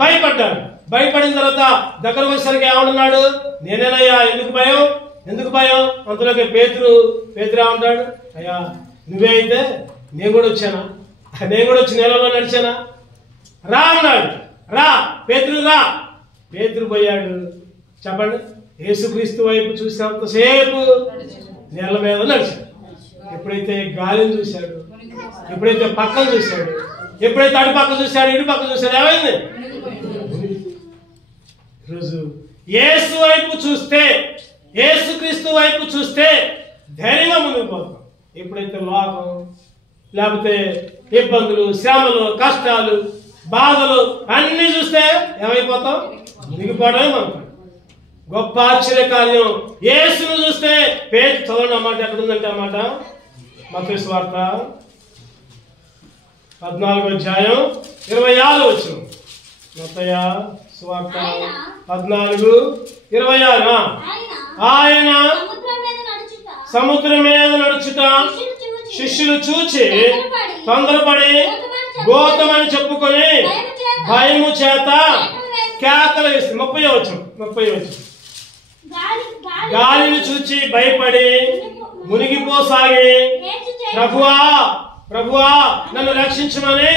భయపడ్డారు. భయపడిన తర్వాత దగ్గర వచ్చేసరికి ఏమంటున్నాడు? నేనేనయ్యా, ఎందుకు భయం? అంతలోకి పేతురు ఏమంటాడు? అయ్యా నువ్వే అయితే నేను కూడా వచ్చానా? నేను కూడా వచ్చి నీళ్ళలో నడిచానా? రా అన్నాడు. రా పేతురు రా. పేతురు పోయాడు. చెప్పండి, యేసుక్రీస్తు వైపు చూసినంతసేపు నీళ్ళ మీద నడిచాడు. ఎప్పుడైతే గాలిని చూశాడు, ఎప్పుడైతే పక్కన చూశాడు, ఎప్పుడైతే అటు పక్క చూశాడు, ఇటు పక్క చూశాడు, ఏమైంది? ఈరోజు యేసు వైపు చూస్తే, యేసుక్రీస్తు వైపు చూస్తే ధైర్యంగా ముందుకు పోతాం. ఎప్పుడైతే లోకం లేకపోతే ఇబ్బందులు, శ్రమలు, కష్టాలు, బాధలు అన్ని చూస్తే ఏమైపోతాం? దిగిపోవడమే మనకు గొప్ప ఆశ్చర్య కార్యం. యేసును చూస్తే చదవండి అన్నమాట. ఎక్కడుందంటే అన్నమాట మత్తయి సువార్త 14:26 మత్తయి సువార్త 14:26. ఆయన సముద్రం మీద నడుచుట శిష్యులు చూచి తొందరపడి గోతమని చెప్పుకొని భయము చేత కేకలు వేసి 30 గాలిని చూచి భయపడి మునిగిపోసాగి ప్రభువా ప్రభువా నన్ను రక్షించమని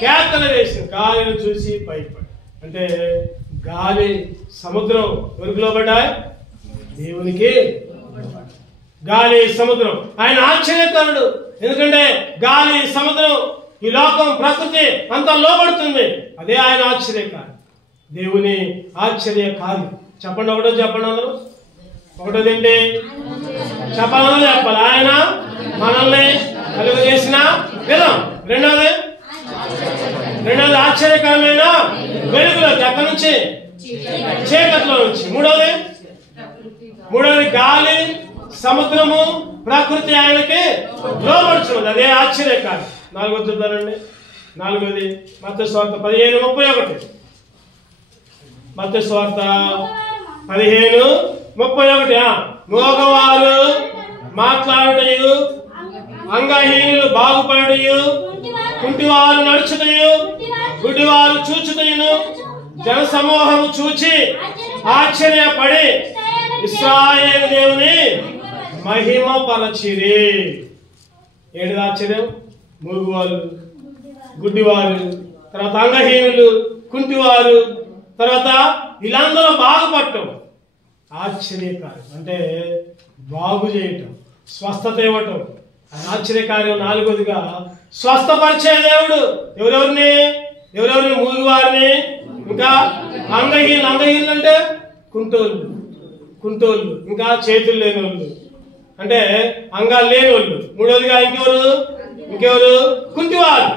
కేకలు వేసి గాలిని చూసి భయపడి. అంటే గాలి సముద్రం ఎవరికి లోబడ్డాయి? దేవునికి. గాలి సముద్రం ఆయన ఆశ్చర్యకరుడు. ఎందుకంటే గాలి సముద్రం ఈ లోకం ప్రకృతి అంతా లోబడుతుంది. అదే ఆయన ఆశ్చర్యకార్యం, దేవుని ఆశ్చర్యకార్యం. చెప్పండి, ఒకటో చెప్పండి అందరూ. ఒకటోదేంటి చెప్పాలని చెప్పాలి. ఆయన మనల్ని కలుగు చేసిన విధం. రెండోది ఆశ్చర్యకరమైన వెలుగులోకి, ఎక్కడి నుంచి? చీకట్లో నుంచి. మూడోది గాలి సముద్రము ప్రకృతి ఆయనకి లోబడుచున్నది. అదే ఆశ్చర్యకార్యం. నాలుగోది చూద్దానండి. నాలుగోది మత్తయి సువార్త 15:31. మత్తయి సువార్త 15:31. మోగవారు మాట్లాడుటయు, అంగహీనులు బాగుపడుటయు, కుంటివారు నడుచుటయు, గుడ్డివారు చూచుటయును జన సమూహము చూచి ఆశ్చర్యపడి ఇశ్రాయేలు దేవుని మహిమ పరచిరి. ఏంటిది ఆశ్చర్యం? మూగువారు, గుడ్డివారు, తర్వాత అంగహీనులు, కుంటివారు, తర్వాత వీళ్ళందరూ బాగుపడటం ఆశ్చర్యకార్యం. అంటే బాగు చేయటం, స్వస్థత ఇవ్వటం ఆశ్చర్యకార్యం. నాలుగోదిగా స్వస్థపరిచే దేవుడు. ఎవరెవరిని? మూగువారిని, ఇంకా అంగహీనులు అంటే కుంటోళ్ళు, ఇంకా చేతులు లేని వాళ్ళు, అంటే అంగాలు లేని వాళ్ళు. మూడోదిగా ఇంకెవరు? కుంటివారు.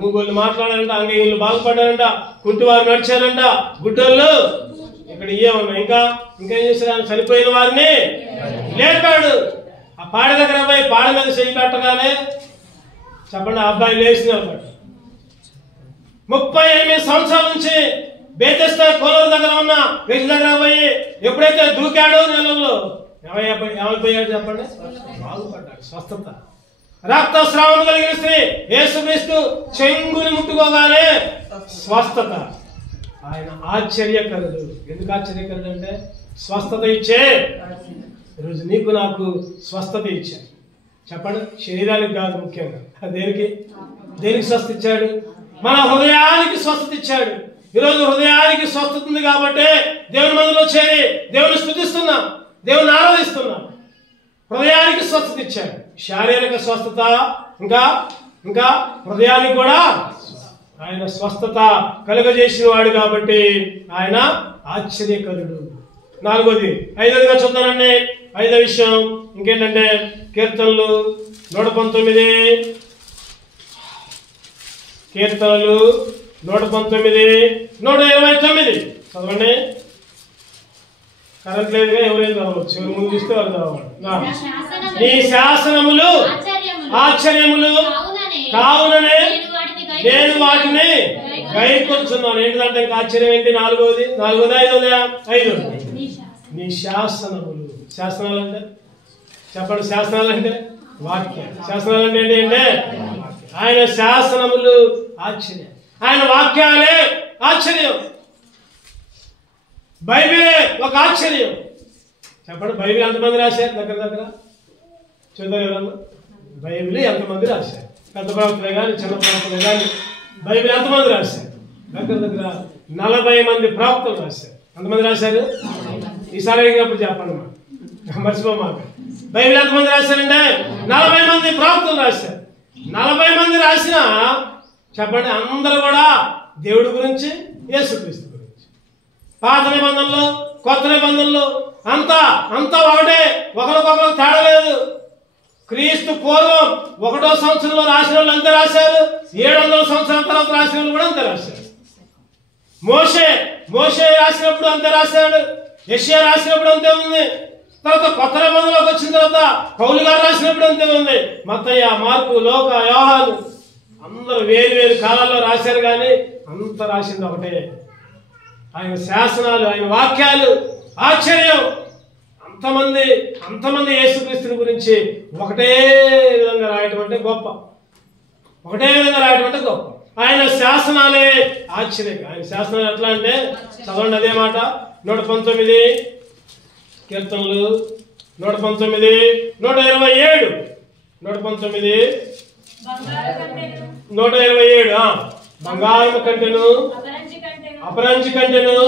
మూగోళ్ళు మాట్లాడారంట, అంగహీనులు బాగుపడ్డారంట, కుంటివారు నడిచారంట, గుడ్డోళ్ళు ఇక్కడ ఇయ్యమన్నా. ఇంకేం చేశారు? ఆయన చనిపోయిన వారిని లేపాడు. ఆ పాడ దగ్గర పోయి పాడ మీద చేయి పెట్టగానే చెప్పండి, ఆ అబ్బాయి లేచినప్పుడు 38 సంవత్సరాల నుంచి బేతెస్తా కోలూరు దగ్గర ఉన్న వ్యక్తి దగ్గర పోయి ఎప్పుడైతే దూకాడో నెలల్లో ఏమైపోయాడు చెప్పండి? బాగుపడ్డాడు. స్వస్థత. రక్తస్రావం కలిగిన స్త్రీ యేసుక్రీస్తు చెంగుని ముట్టుకోగానే స్వస్థత. ఆయన ఆశ్చర్యకరుడు. ఎందుకు ఆశ్చర్యకరుడు అంటే స్వస్థత ఇచ్చే ఈరోజు నీకు నాకు స్వస్థత ఇచ్చాడు. చెప్పండి, శరీరానికి కాదు, ముఖ్యంగా దేనికి స్వస్థత ఇచ్చాడు? మన హృదయానికి స్వస్థత ఇచ్చాడు. ఈరోజు హృదయానికి స్వస్థత ఉంది కాబట్టి దేవుని మందిలో చేరి దేవుని స్తుతిస్తున్నాం, దేవుని ఆరాధిస్తున్నాం. హృదయానికి స్వస్థత ఇచ్చాడు. శారీరక స్వస్థత, ఇంకా హృదయానికి కూడా ఆయన స్వస్థత కలుగజేసిన వాడు కాబట్టి ఆయన ఆశ్చర్యకరుడు. నాలుగోదిగా చూద్దానండి. 5వ విషయం ఇంకేంటంటే కీర్తనలు 119 129 చదవండి. కరెంట్ లేదుగా ఎవరైనా చదవచ్చు, ముందు చూస్తే వాళ్ళు చదవాలి. నీ శాసనములు ఆశ్చర్యములు కావుననే నేను వాటిని గైకొంచున్నాను. ఏంటిదంటే ఇంకా ఆశ్చర్యం ఏంటి? నాలుగోది 5 నీ శాసనములు. శాసనాలు అంటే చెప్పండి, శాసనాలు అంటే వాక్యం. శాసనాలు అంటే ఏంటి? ఆయన శాసనములు ఆశ్చర్యం, ఆయన వాక్యాలే ఆశ్చర్యం. బైబిలే ఒక ఆశ్చర్యం. చెప్పండి, బైబిల్ ఎంతమంది రాశారు? దగ్గర చూద్దాం ఎవరన్నా. బైబిల్ ఎంతమంది రాశారు? పెద్ద ప్రవక్తలే కానీ చిన్న ప్రవక్తలే కానీ బైబిల్ ఎంతమంది రాశారు? దగ్గర దగ్గర 40 మంది ప్రవక్తలు రాశారు. ఎంతమంది రాశారు? ఈసారి అడిగినప్పుడు చెప్పండి మా మర్చిపోమాక. బైబిల్ ఎంతమంది రాశారంటే 40 మంది ప్రవక్తలు రాశారు. 40 మంది రాసినా చెప్పండి, అందరూ కూడా దేవుడి గురించి, యేసుక్రీస్తు గురించి. పాత నిబంధనలు కొత్త నిబంధనలు అంతా ఒకటే, ఒకరికొకరు తేడా లేదు. క్రీస్తు పూర్వం 1వ సంవత్సరంలో రాసిన వాళ్ళు అంతే రాశారు, 700 సంవత్సరాల తర్వాత రాసిన వాళ్ళు కూడా అంతే రాశారు. మోషే రాసినప్పుడు అంతే రాశాడు, యెషయా రాసినప్పుడు అంతే ఉంది. తర్వాత కొత్త నిబంధనలోకి వచ్చిన తర్వాత పౌలు గారు రాసినప్పుడు అంతే ఉంది. మత్తయ్య, మార్కు, లోక, యోహాను అందరూ వేరు కాలాల్లో రాశారు, కానీ అంత రాసింది ఒకటే. ఆయన శాసనాలు, ఆయన వాక్యాలు ఆశ్చర్యం. అంతమంది యేసుక్రీస్తుని గురించి ఒకటే విధంగా రాయటం అంటే గొప్ప. ఆయన శాసనాలే ఆశ్చర్యం. ఆయన శాసనాలు ఎట్లా అంటే చదవండి అదే మాట. 119 కీర్తనలు 119, 127, 119, 127. బంగారం కంటెను అపరంజి కంటెను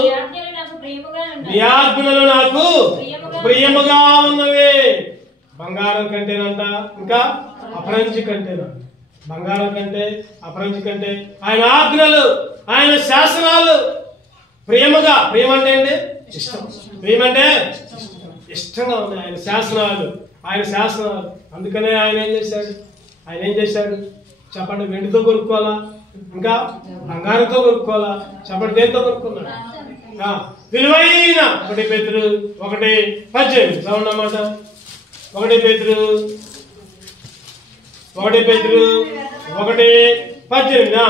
నీ ఆజ్ఞలు నాకు ప్రియముగా ఉన్నవి. బంగారం కంటేనంట, ఇంకా అపరంజి కంటేనంట. బంగారం కంటే, అపరంజి కంటే ఆయన ఆజ్ఞలు, ఆయన శాసనాలు ప్రియముగా. ప్రియం అంటే ఏంటి? ఇష్టం. ప్రియం అంటే ఇష్టంగా ఉన్నాయి ఆయన శాసనాలు. అందుకనే ఆయన ఏం చేశాడు చెప్పండి? వెండితో కొనుక్కోవాలా, ఇంకా బంగారంతో కొనుక్కోవాలా? చెప్పండి, దేంతో కొనుక్కున్నాడు? విలువైన 1 పేతురు 1:18 చదవండి అన్నమాట. 1 పేతురు 1:18.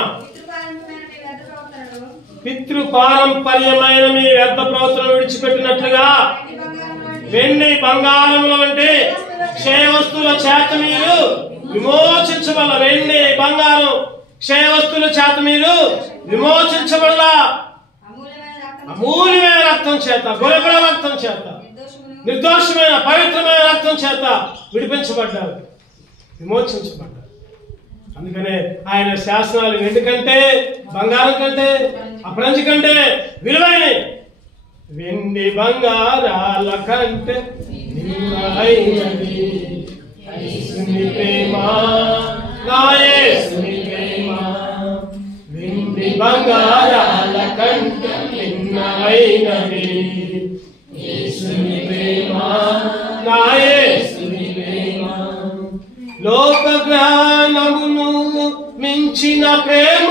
పితృపారంపర్యమైన మీ వ్యర్థ ప్రవర్తనను విడిచిపెట్టినట్లుగా వెండి బంగారముల వంటి క్షయ వస్తువుల చేత మీరు విమోచించబడాల. వెండి బంగారం క్షయ వస్తువుల చేత మీరు విమోచించబడాల. అమూల్యమైన రక్తం చేత, గొర్రెపిల్ల రక్తం చేత, నిర్దోషమైన పవిత్రమైన రక్తం చేత విడిపించబడ్డారు, విమోచించబడ్డారు. అందుకనే ఆయన శాసనాలు వెండి కంటే, బంగారం కంటే, అపరంజి కంటే విలువైనవి. వెండి బంగారాల కంటే విలువైనది యేసుని ప్రేమ, నా యేసుని ప్రేమ. వెండి బంగారాల కంటే విలువైనది యేసుని ప్రేమ, నా యేసుని ప్రేమ. లోక జ్ఞానమును మించిన ప్రేమ,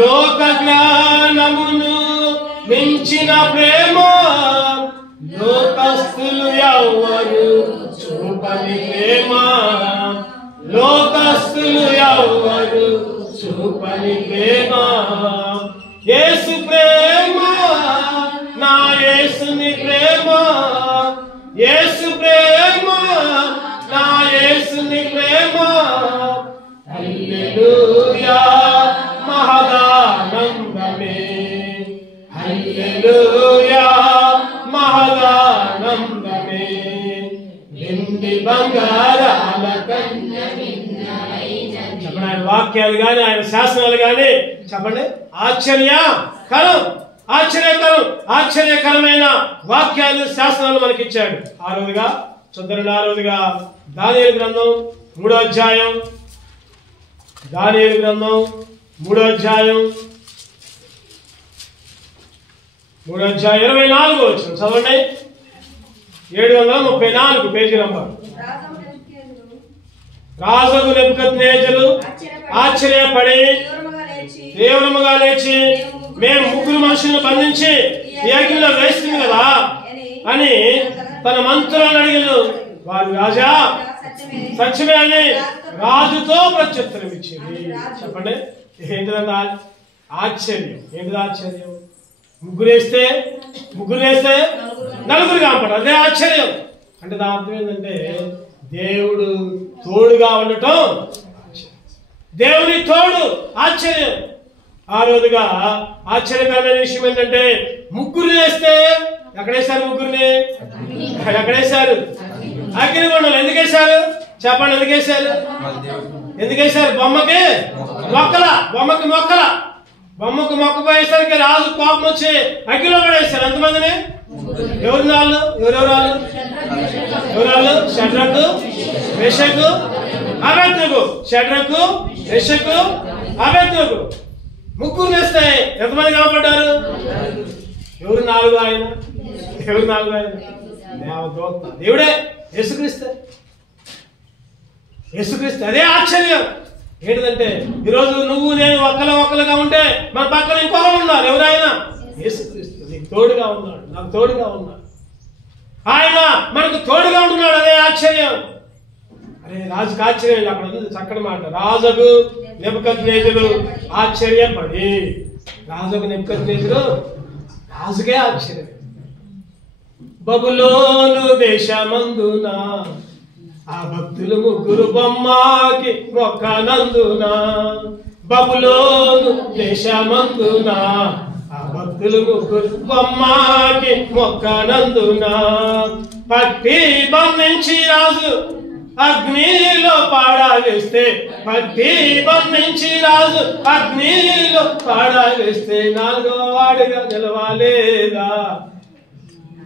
లోక జ్ఞానమును మించిన ప్రేమ లోకస్తులు ఎవ్వరు చూపని ప్రేమ, లోకస్తులు ఎవ్వరు చూపని ప్రేమ. యేసు ప్రేమ, నా యేసుని ప్రేమ, యేసు ప్రేమ, నా యేసుని ప్రేమ. హల్లెలూయా మహదానందమే, హల్లెలూయా మహదానందమే. వెండి బంగారాల కంటే చెప్పండి, ఆయన వాక్యాలు కానీ ఆయన శాసనాలు కానీ చెప్పండి ఆశ్చర్యకరమైన వాక్యాలు, శాసనాలు మనకిచ్చాడు. ఆరోదిగా దానియేలు గ్రంథం 3వ అధ్యాయం, దానియేలు గ్రంథం 3వ అధ్యాయం 24 చదవండి. 734 పేజీ నంబర్. రాజు నెబుకద్నెజరు ఆశ్చర్యపడి తీవ్రముగా లేచి, మేము 3 మనుషులను బంధించి ఈ అగ్నిలో వేస్తుంది కదా అని తన మంత్రులను అడిగాను. వారు రాజా సత్యమే అని రాజుతో ప్రత్యుత్తరం ఇచ్చింది. చెప్పండి, ఏంటిదన్నా ఆశ్చర్యం? ఏంటిది ఆశ్చర్యం? ముగ్గురు వేస్తే నలుగురు కాపాడు, అదే ఆశ్చర్యం. అంటే దాని అర్థం ఏంటంటే దేవుడు తోడుగా ఉండటం, దేవుని తోడు ఆశ్చర్యం. ఆ రోజుగా ఆశ్చర్యకరమైన విషయం ఏంటంటే ముగ్గురు వేస్తే ఎక్కడేశారు? ముగ్గురిని ఎక్కడేశారు? అగ్నిగుండంలో ఎందుకు వేశారు చెప్పండి? ఎందుకు వేశారు? ఎందుకు వేశారు? బొమ్మకి మొక్క పోయేసరికి రాజు కోపం వచ్చి అగ్నిలో పడేశారు. ఎంతమందిని? ఎవరి వాళ్ళు? ఎవరెవరు? షడ్రకు, మెషకు, అబేద్నెగో. షడ్రకు, మెషకు, అబేద్నెగో ముగ్గురు వేస్తే ఎంతమంది కనపడ్డారు? ఎవరు నాలుగు? ఆయన ఎవరు నాలుగు? ఆయన దేవుడే, యేసుక్రీస్తు. అదే ఆశ్చర్యం ఏంటిదంటే ఈరోజు నువ్వు నేను ఒక్కలుగా ఉంటే మన పక్కన ఇంకొకరు ఉన్నారు. ఎవరైనా? యేసుక్రీస్తు నీకు తోడుగా ఉన్నాడు, నాకు తోడుగా ఉన్నాడు. ఆయన మనకు తోడుగా ఉంటున్నాడు. అదే ఆశ్చర్యం. అరే రాజుకు ఆశ్చర్యం. అక్కడ ఉంది చక్కని మాట. రాజుకు నెబుకద్నెజరు ఆశ్చర్యపడి. రాజుకు నెబుకద్నెజరు రాజుకే ఆశ్చర్యం. బబులోను దేశమందున ఆ భక్తులు ముగ్గురు బొమ్మకి మొక్కనందున. బబులోను దేశమందున ఆ భక్తులు ముగ్గురు బొమ్మకి మొక్కనందున. పట్టి బంధించి రాజు అగ్నిలో పాడవేస్తే. పట్టి బంధించి రాజు అగ్నిలో పాడవేస్తే నాలుగో వాడిగా నిలవాలేదా?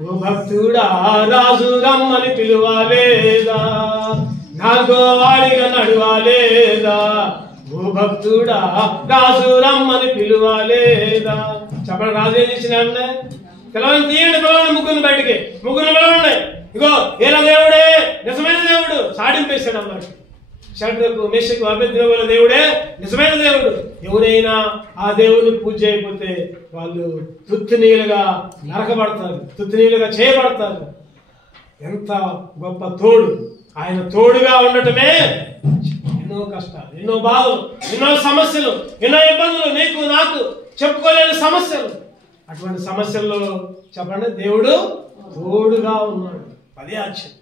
ఓ భక్తుడా రాజు రమ్మని పిలువాలేదా? నాలుగో వాడిగా నడవాలేదా? ఓ భక్తుడా రాజు రమ్మని పిలువాలేదా? చెప్పండి. రాజు ఏం చేసినాడే? పిలవండి ముగ్గురిని బయటికి. ముగ్గురిని పిలవండి. ఇగో ఏలా దేవుడే నిజమైన దేవుడు. సాడింపేశాడు అన్నమాట. షడ్రకు, మెషకు, అబేద్నెగోల దేవుడే నిజమైన దేవుడు. ఎవరైనా ఆ దేవుని పూజ చేయకపోతే వాళ్ళు తుత్తునీలుగా నరకబడతారు, తుత్తునీలుగా చేయబడతారు. ఎంత గొప్ప తోడు! ఆయన తోడుగా ఉండటమే. ఎన్నో కష్టాలు, ఎన్నో బాధలు, ఎన్నో సమస్యలు, ఎన్నో ఇబ్బందులు, నీకు నాకు చెప్పుకోలేని సమస్యలు. అటువంటి సమస్యల్లో చెప్పండి దేవుడు తోడుగా ఉన్నాడు. అదే ఆశ్చర్యం.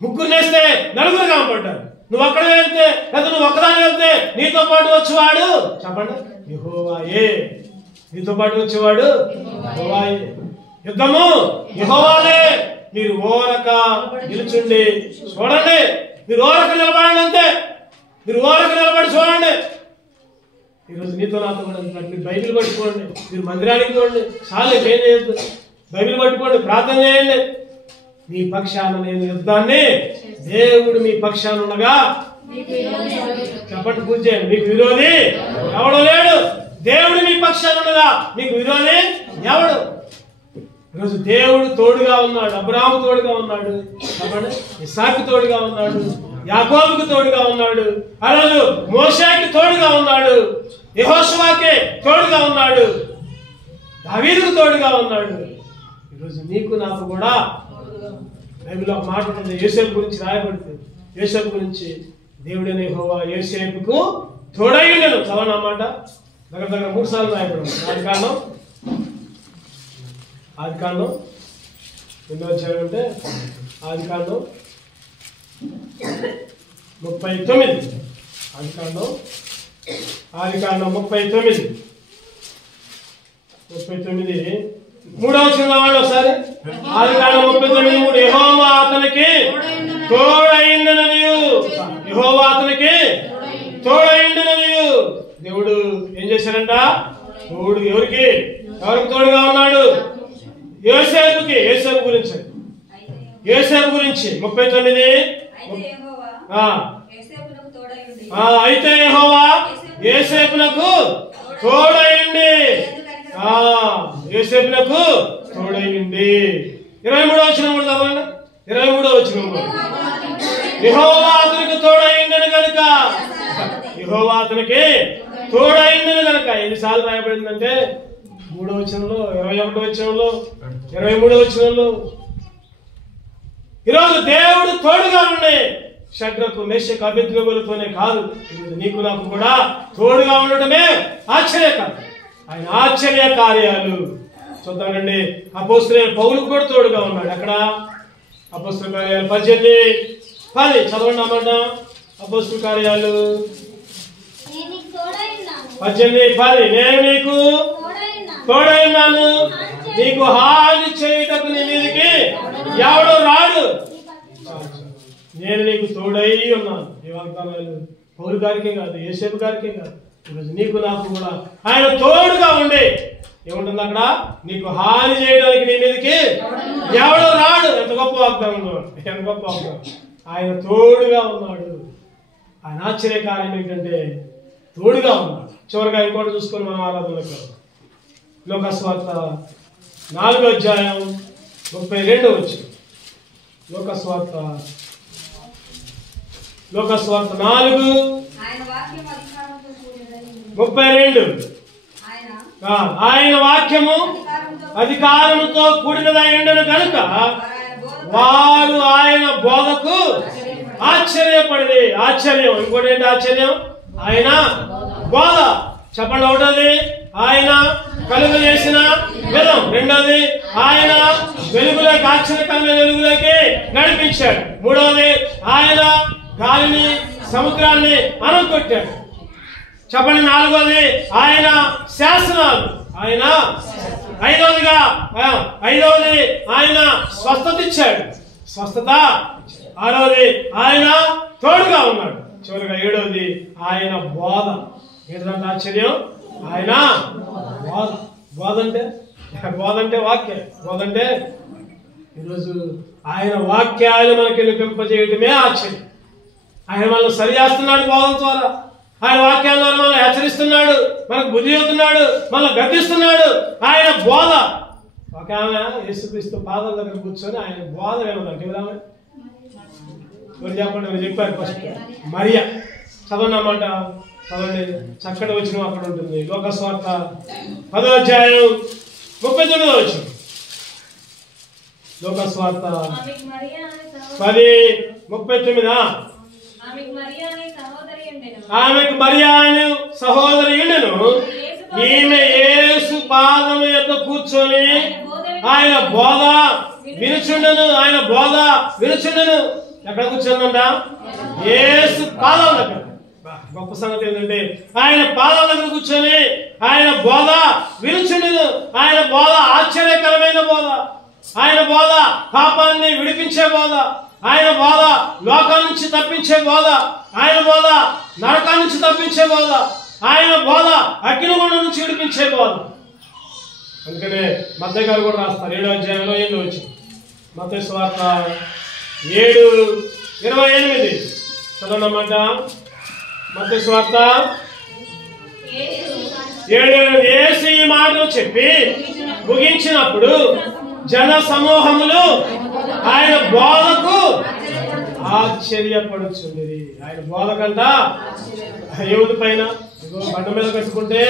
ముగ్గురు నేస్తే నలుగురు కనపడ్డారు. నువ్వు అక్కడ వెళ్తే లేదా నువ్వు ఒక్కదాని వెళ్తే నీతో పాటు వచ్చేవాడు చెప్పండి యెహోవాయే. నీతో పాటు వచ్చేవాడు యెహోవాయే. యుద్ధము యెహోవాదే. మీరు ఓరక నిలుచుండి చూడండి. మీరు ఓరక నిలబడండి అంతే. మీరు ఓరక నిలబడి చూడండి. ఈరోజు నీతో నాతో కూడా మీరు బైబిల్ పట్టుకోండి. మీరు మందిరానికి పోండి. చాలు ఏం చేయొద్దు. బైబిల్ పట్టుకోండి, ప్రార్థన చేయండి. మీ పక్షాన నేను యుద్ధాన్ని, దేవుడు మీ పక్షాన ఉండగా చెప్పండి పూజ చేయండి. మీకు విరోధి ఎవడు లేడు. దేవుడు మీ పక్షాన ఉండగా మీకు విరోధి ఎవడు? ఈరోజు దేవుడు తోడుగా ఉన్నాడు. అబ్రాహాము తోడుగా ఉన్నాడు చెప్పండి. ఇస్సాకు తోడుగా ఉన్నాడు. యాకోబుకు తోడుగా ఉన్నాడు. అలాగే మోషేకి తోడుగా ఉన్నాడు. యెహోషువకి తోడుగా ఉన్నాడు. దావీదుకు తోడుగా ఉన్నాడు. ఈరోజు నీకు నాకు కూడా బైబిల్లో ఒక మాట ఉంటుంది. యోసేపు గురించి రాయబడుతుంది. యోసేపు గురించి దేవుడైన యెహోవా యోసేపుకు తోడై ఉండెను. చదవండి అన్నమాట. దగ్గర 3 సార్లు రాయబడింది. ఆదికాండం ఎన్నో అధ్యాయం అంటే ఆదికాండం 39. ఆదికాండం 39 3వ వచనం వాళ్ళు ఒకసారి. ఆదికాండం 39:3 యెహోవా అతనికి తోడైండెననియు. యెహోవా అతనికి తోడైండెననియు. దేవుడు ఏం చేశాడంట? తోడు. ఎవరికి తోడుగా ఉన్నాడు? యోసేపుకి. యోసేపు గురించి 39 అయితే యెహోవా యోసేపునకు తోడైండి. యోసేపునకు తోడైండి. 23వ వచనం కూడా చదవండి. 23వ వచనం యెహోవా అతనికి తోడైండెను గనుక. యెహోవా అతనికి తోడైండెను గనుక. ఎన్నిసార్లు రాయబడిందంటే 3వ వచనంలో, 21వ వచనంలో, 23వ వచనంలో. ఈరోజు దేవుడు తోడుగా ఉండే షడ్రకు, మెషకు, అబేద్నెగోలతోనే కాదు, నీకు నాకు కూడా తోడుగా ఉండటమే ఆశ్చర్యకార్యం. ఆయన ఆశ్చర్య కార్యాలు చూద్దామండి. అపోస్తలుడైన పౌలుకు కూడా తోడుగా ఉన్నాడు. అక్కడ అపోస్తల కార్యాలు 18:10 చదవండి అన్నమాట. అపోస్తల కార్యాలు 18:10 నేను నీకు తోడైనాను, నీకు హాని చేయుటకు నీ మీదకి ఎవడు రాడు. నేను నీకు తోడై ఉన్నాను. ఈ వాగ్దానాలు పౌలు గారికే కాదు, యోసేపు గారికే కాదు, ఈరోజు నీకు నాకు కూడా ఆయన తోడుగా ఉండే ఏముంటుంది అక్కడ, నీకు హాని చేయడానికి నీ మీదకి ఎవడు రాడు. ఎంత గొప్ప వాగ్దానం, ఎంత గొప్ప వాగ్దానం. ఆయన తోడుగా ఉన్నాడు. ఆయన ఆశ్చర్య కార్యం ఏంటంటే తోడుగా ఉన్నాడు. చివరిగా ఇంకోటి చూసుకొని మనం ఆరాధనకు లోకస్వార్త 4వ అధ్యాయం 32 వచ్చింది. లోకస్వార్త 4:32. ఆయన వాక్యము అధికారముతో కూడినదై ఉండెను కనుక వారు ఆయన బోధకు ఆశ్చర్యపడింది. ఆశ్చర్యం. ఇంకోటి ఏంటి ఆశ్చర్యం? ఆయన బోధ. చెప్పండి. ఒకటోది ఆయన కలుగు చేసిన విధం. రెండోది ఆయన వెలుగులోకి, ఆశ్చర్యకరమైన వెలుగులోకి నడిపించాడు. మూడవది ఆయన గాలిని, సముద్రాన్ని అనుకొట్టాడు. చెప్పండి. నాలుగోది ఆయన శాసనాలు. ఆయన ఐదవది ఆయన స్వస్థత ఇచ్చాడు. స్వస్థత. ఆరవది ఆయన తోడుగా ఉన్నాడు. చివరిగా 7వది ఆయన బోధ. ఏంటంటే ఆశ్చర్యం? ఆయన బోధ. బోధ అంటే వాక్యం. బోధ అంటే ఈరోజు ఆయన వాక్యాలు మనకి వినిపింపజేయటమే ఆశ్చర్యం. ఆయన మనల్ని సరి చేస్తున్నాడు బోధన ద్వారా. ఆయన వాక్యాల ద్వారా మనల్ని హెచ్చరిస్తున్నాడు, మనకు బుద్ధి చెబుతున్నాడు, మనల్ని గద్దిస్తున్నాడు. ఆయన బోధ. ఒక ఆమె యేసుక్రీస్తు పాదాల దగ్గర కూర్చొని ఆయన బోధ వినదంటే ఎవరు చెప్పండి? మీరు చెప్పారు ఫస్ట్. మరియా. చదవండి అన్నమాట. చదవండి. చక్కటి వచనం అక్కడ ఉంటుంది. లోకస్వార్త 10వ అధ్యాయం 39వ వచనం. లోకస్వార్త 10:39. ఆమెకు మరియా అనే సహోదరి ఉండెను. ఈమె యేసు పాదము యొక్క కూర్చొని ఆయన బోధ వినుచుండెను. ఎక్కడ కూర్చుందంట? యేసు పాదాల దగ్గర. గొప్ప సంగతి ఏంటంటే ఆయన పాదాల దగ్గర కూర్చొని ఆయన బోధ వినుచుండెను. ఆయన బోధ ఆశ్చర్యకరమైన బోధ. ఆయన బోధ పాపాన్ని విడిపించే బోధ. ఆయన బోధ లోకం నుంచి తప్పించే బోధ. ఆయన బోధ నరకం నుంచి తప్పించే బోధ. ఆయన బోధ అగ్నిగుండం నుంచి విడిపించే బోధ. అందుకనే మత్తయి గారు కూడా రాస్తారు 7వ అధ్యాయంలో 8వ వచనం. మత్తయి సువార్త 7:28 చదవనమాట. మత్తయి సువార్త 7:28. యేసు ఈ మాటలు చెప్పి ముగించినప్పుడు జన సమూహములు ఆయన బోధకు ఆశ్చర్యపడుచుండేది. ఆయన బోధకంట యూదు పైన బండ మీద కట్టుకుంటే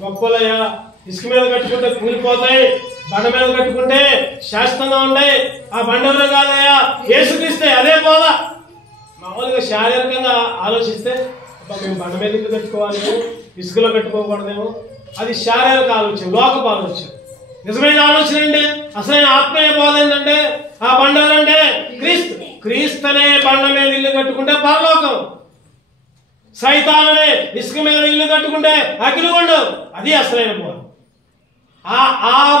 గొప్పలయ్యా, ఇసుక మీద కట్టుకుంటే కూలిపోతాయి, బండ మీద కట్టుకుంటే శాశ్వతంగా ఉంటాయి. ఆ బండ ఎవరు కాదయ్యా, యేసుక్రీస్తే. అదే బోధ. మామూలుగా శారీరకంగా ఆలోచిస్తే మేము బండ మీద ఇల్లు కట్టుకోవాలి, ఇసుకలో కట్టుకోకూడదేమో, అది శారీరక ఆలోచన, లోకపు ఆలోచన. నిజమైన ఆలోచన అండి, అసలైన ఆత్మీయ బోధ ఏంటంటే ఆ బండ అంటే క్రీస్తు. క్రీస్తునే బండ మీద ఇల్లు కట్టుకుంటే పరలోకం. సైతాననే ఇసుక మీద ఇల్లు కట్టుకుంటే అగ్నిగుండం. అది అసలైన బోధ. ఆ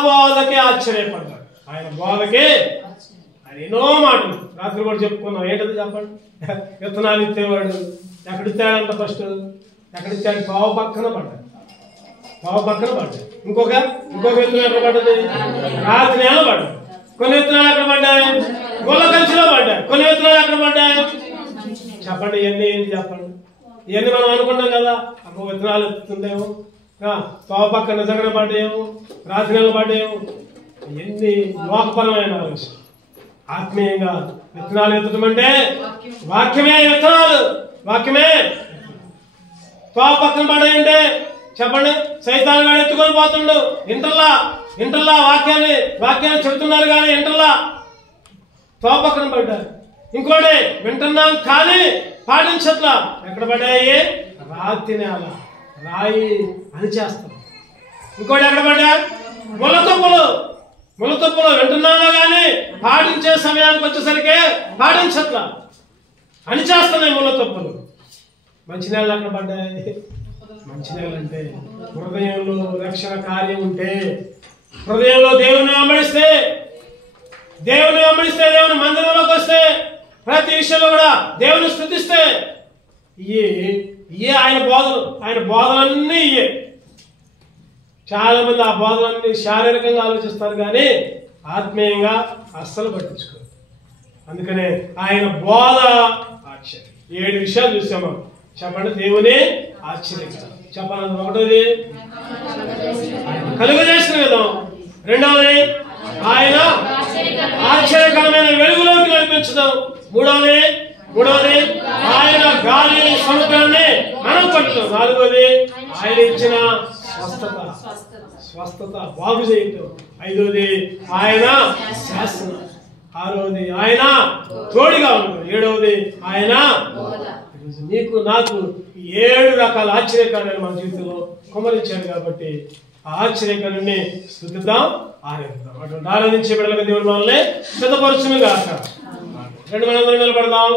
బోధకే ఆశ్చర్యపడ్డాడు. ఆయన బోధకే ఆయన ఎన్నో మాటలు రాత్రి కూడా చెప్పుకున్నాం. ఏంటది చెప్పండి? విత్తనాలు ఇచ్చేవాడు ఎక్కడిచ్చాడంట? ఫస్ట్ ఎక్కడిచ్చాడు? పావు పక్కన పడ్డాడు. ఇంకొక విత్తనం ఎక్కడ పడ్డది? రాత్రి నేల పడ్డాడు. కొన్ని విత్తనాలు ఎక్కడ పడ్డాయి? గొల్ల కంచిలో పడ్డాయి. కొన్ని విత్తనాలు ఎక్కడ పడ్డాయి? చెప్పండి. ఇవన్నీ ఏంటి చెప్పండి? ఇవన్నీ మనం అనుకుంటాం కదా, అప్పుడు విత్తనాలు ఎత్తుతుందేమో, పావు పక్క నిజంగానే పడ్డాయేమో, రాత్రి నెలలు పడ్డాయేమో. ఇవన్నీ లోకపరమైన ఆలోచన. ఆత్మీయంగా విత్తనాలు ఎత్తడం అంటే వాక్యమే విత్తనాలు. వాక్యమే. పావు పక్కన పడ్డాయంటే చెప్పండి, సైతాన్ గాడు ఎత్తుకొని పోతుండు. ఇంటర్లా వాక్యాన్ని చెబుతున్నారు కానీ ఇంటర్లా తో పక్కన పడ్డారు. ఇంకోటి వింటున్నాం కానీ పాటించట్లా. ఎక్కడ పడ్డాయి? రాతి నేల, రాయి అని చేస్తాం. ఇంకోటి ఎక్కడ పడ్డా? ముళ్ళతుప్పులు వింటున్నాను కానీ పాటించే సమయానికి వచ్చేసరికి పాటించట్లా అని చేస్తున్నాయి ముళ్ళతుప్పులు. మంచినీళ్ళు ఎక్కడ పడ్డాయి? మంచినీళ్ళు అంటే హృదయంలో రక్షణ కార్యం ఉంటే, హృదయంలో దేవుని వెంబడిస్తే, దేవుని మందిరంలోకి వస్తే, ప్రతి విషయంలో కూడా దేవుని స్తుతిస్తే ఇయే ఆయన బోధలన్నీ ఇయే. చాలా మంది ఆ బోధలన్నీ శారీరకంగా ఆలోచిస్తారు కానీ ఆత్మీయంగా అస్సలు పట్టించుకోరు. అందుకనే ఆయన బోధ ఆశ్చర్యం. 7 విషయాలు చూసాము. చెప్పండి. దేవుని ఆశ్చర్యం చెప్పాలి. ఒకటోది కలుగజేసిన విధం. రెండవది ఆయన ఆశ్చర్యకరమైన వెలుగులోకి నడిపించడం. మూడవది ఆయన గాలి సముద్రాన్ని మనం పట్టడం. నాలుగోది ఆయన ఇచ్చిన స్వస్థత బాగు చేయటం. ఐదోది ఆయన శాసనం. ఆరవది ఆయన తోడుగా ఉండడం. ఏడవది ఆయన నీకు నాకు 7 రకాల ఆశ్చర్యకార్యాలు మన జీవితంలో కుమరించాడు. కాబట్టి ఆ ఆశ్చర్యకారుని స్తుతిద్దాం, ఆరాధిద్దాం. అటువంటి ఆరాధించే బిడ్డలుగా దేవుడు మనల్ని సిద్ధపరచును గాక. 2 నిలబడదాం.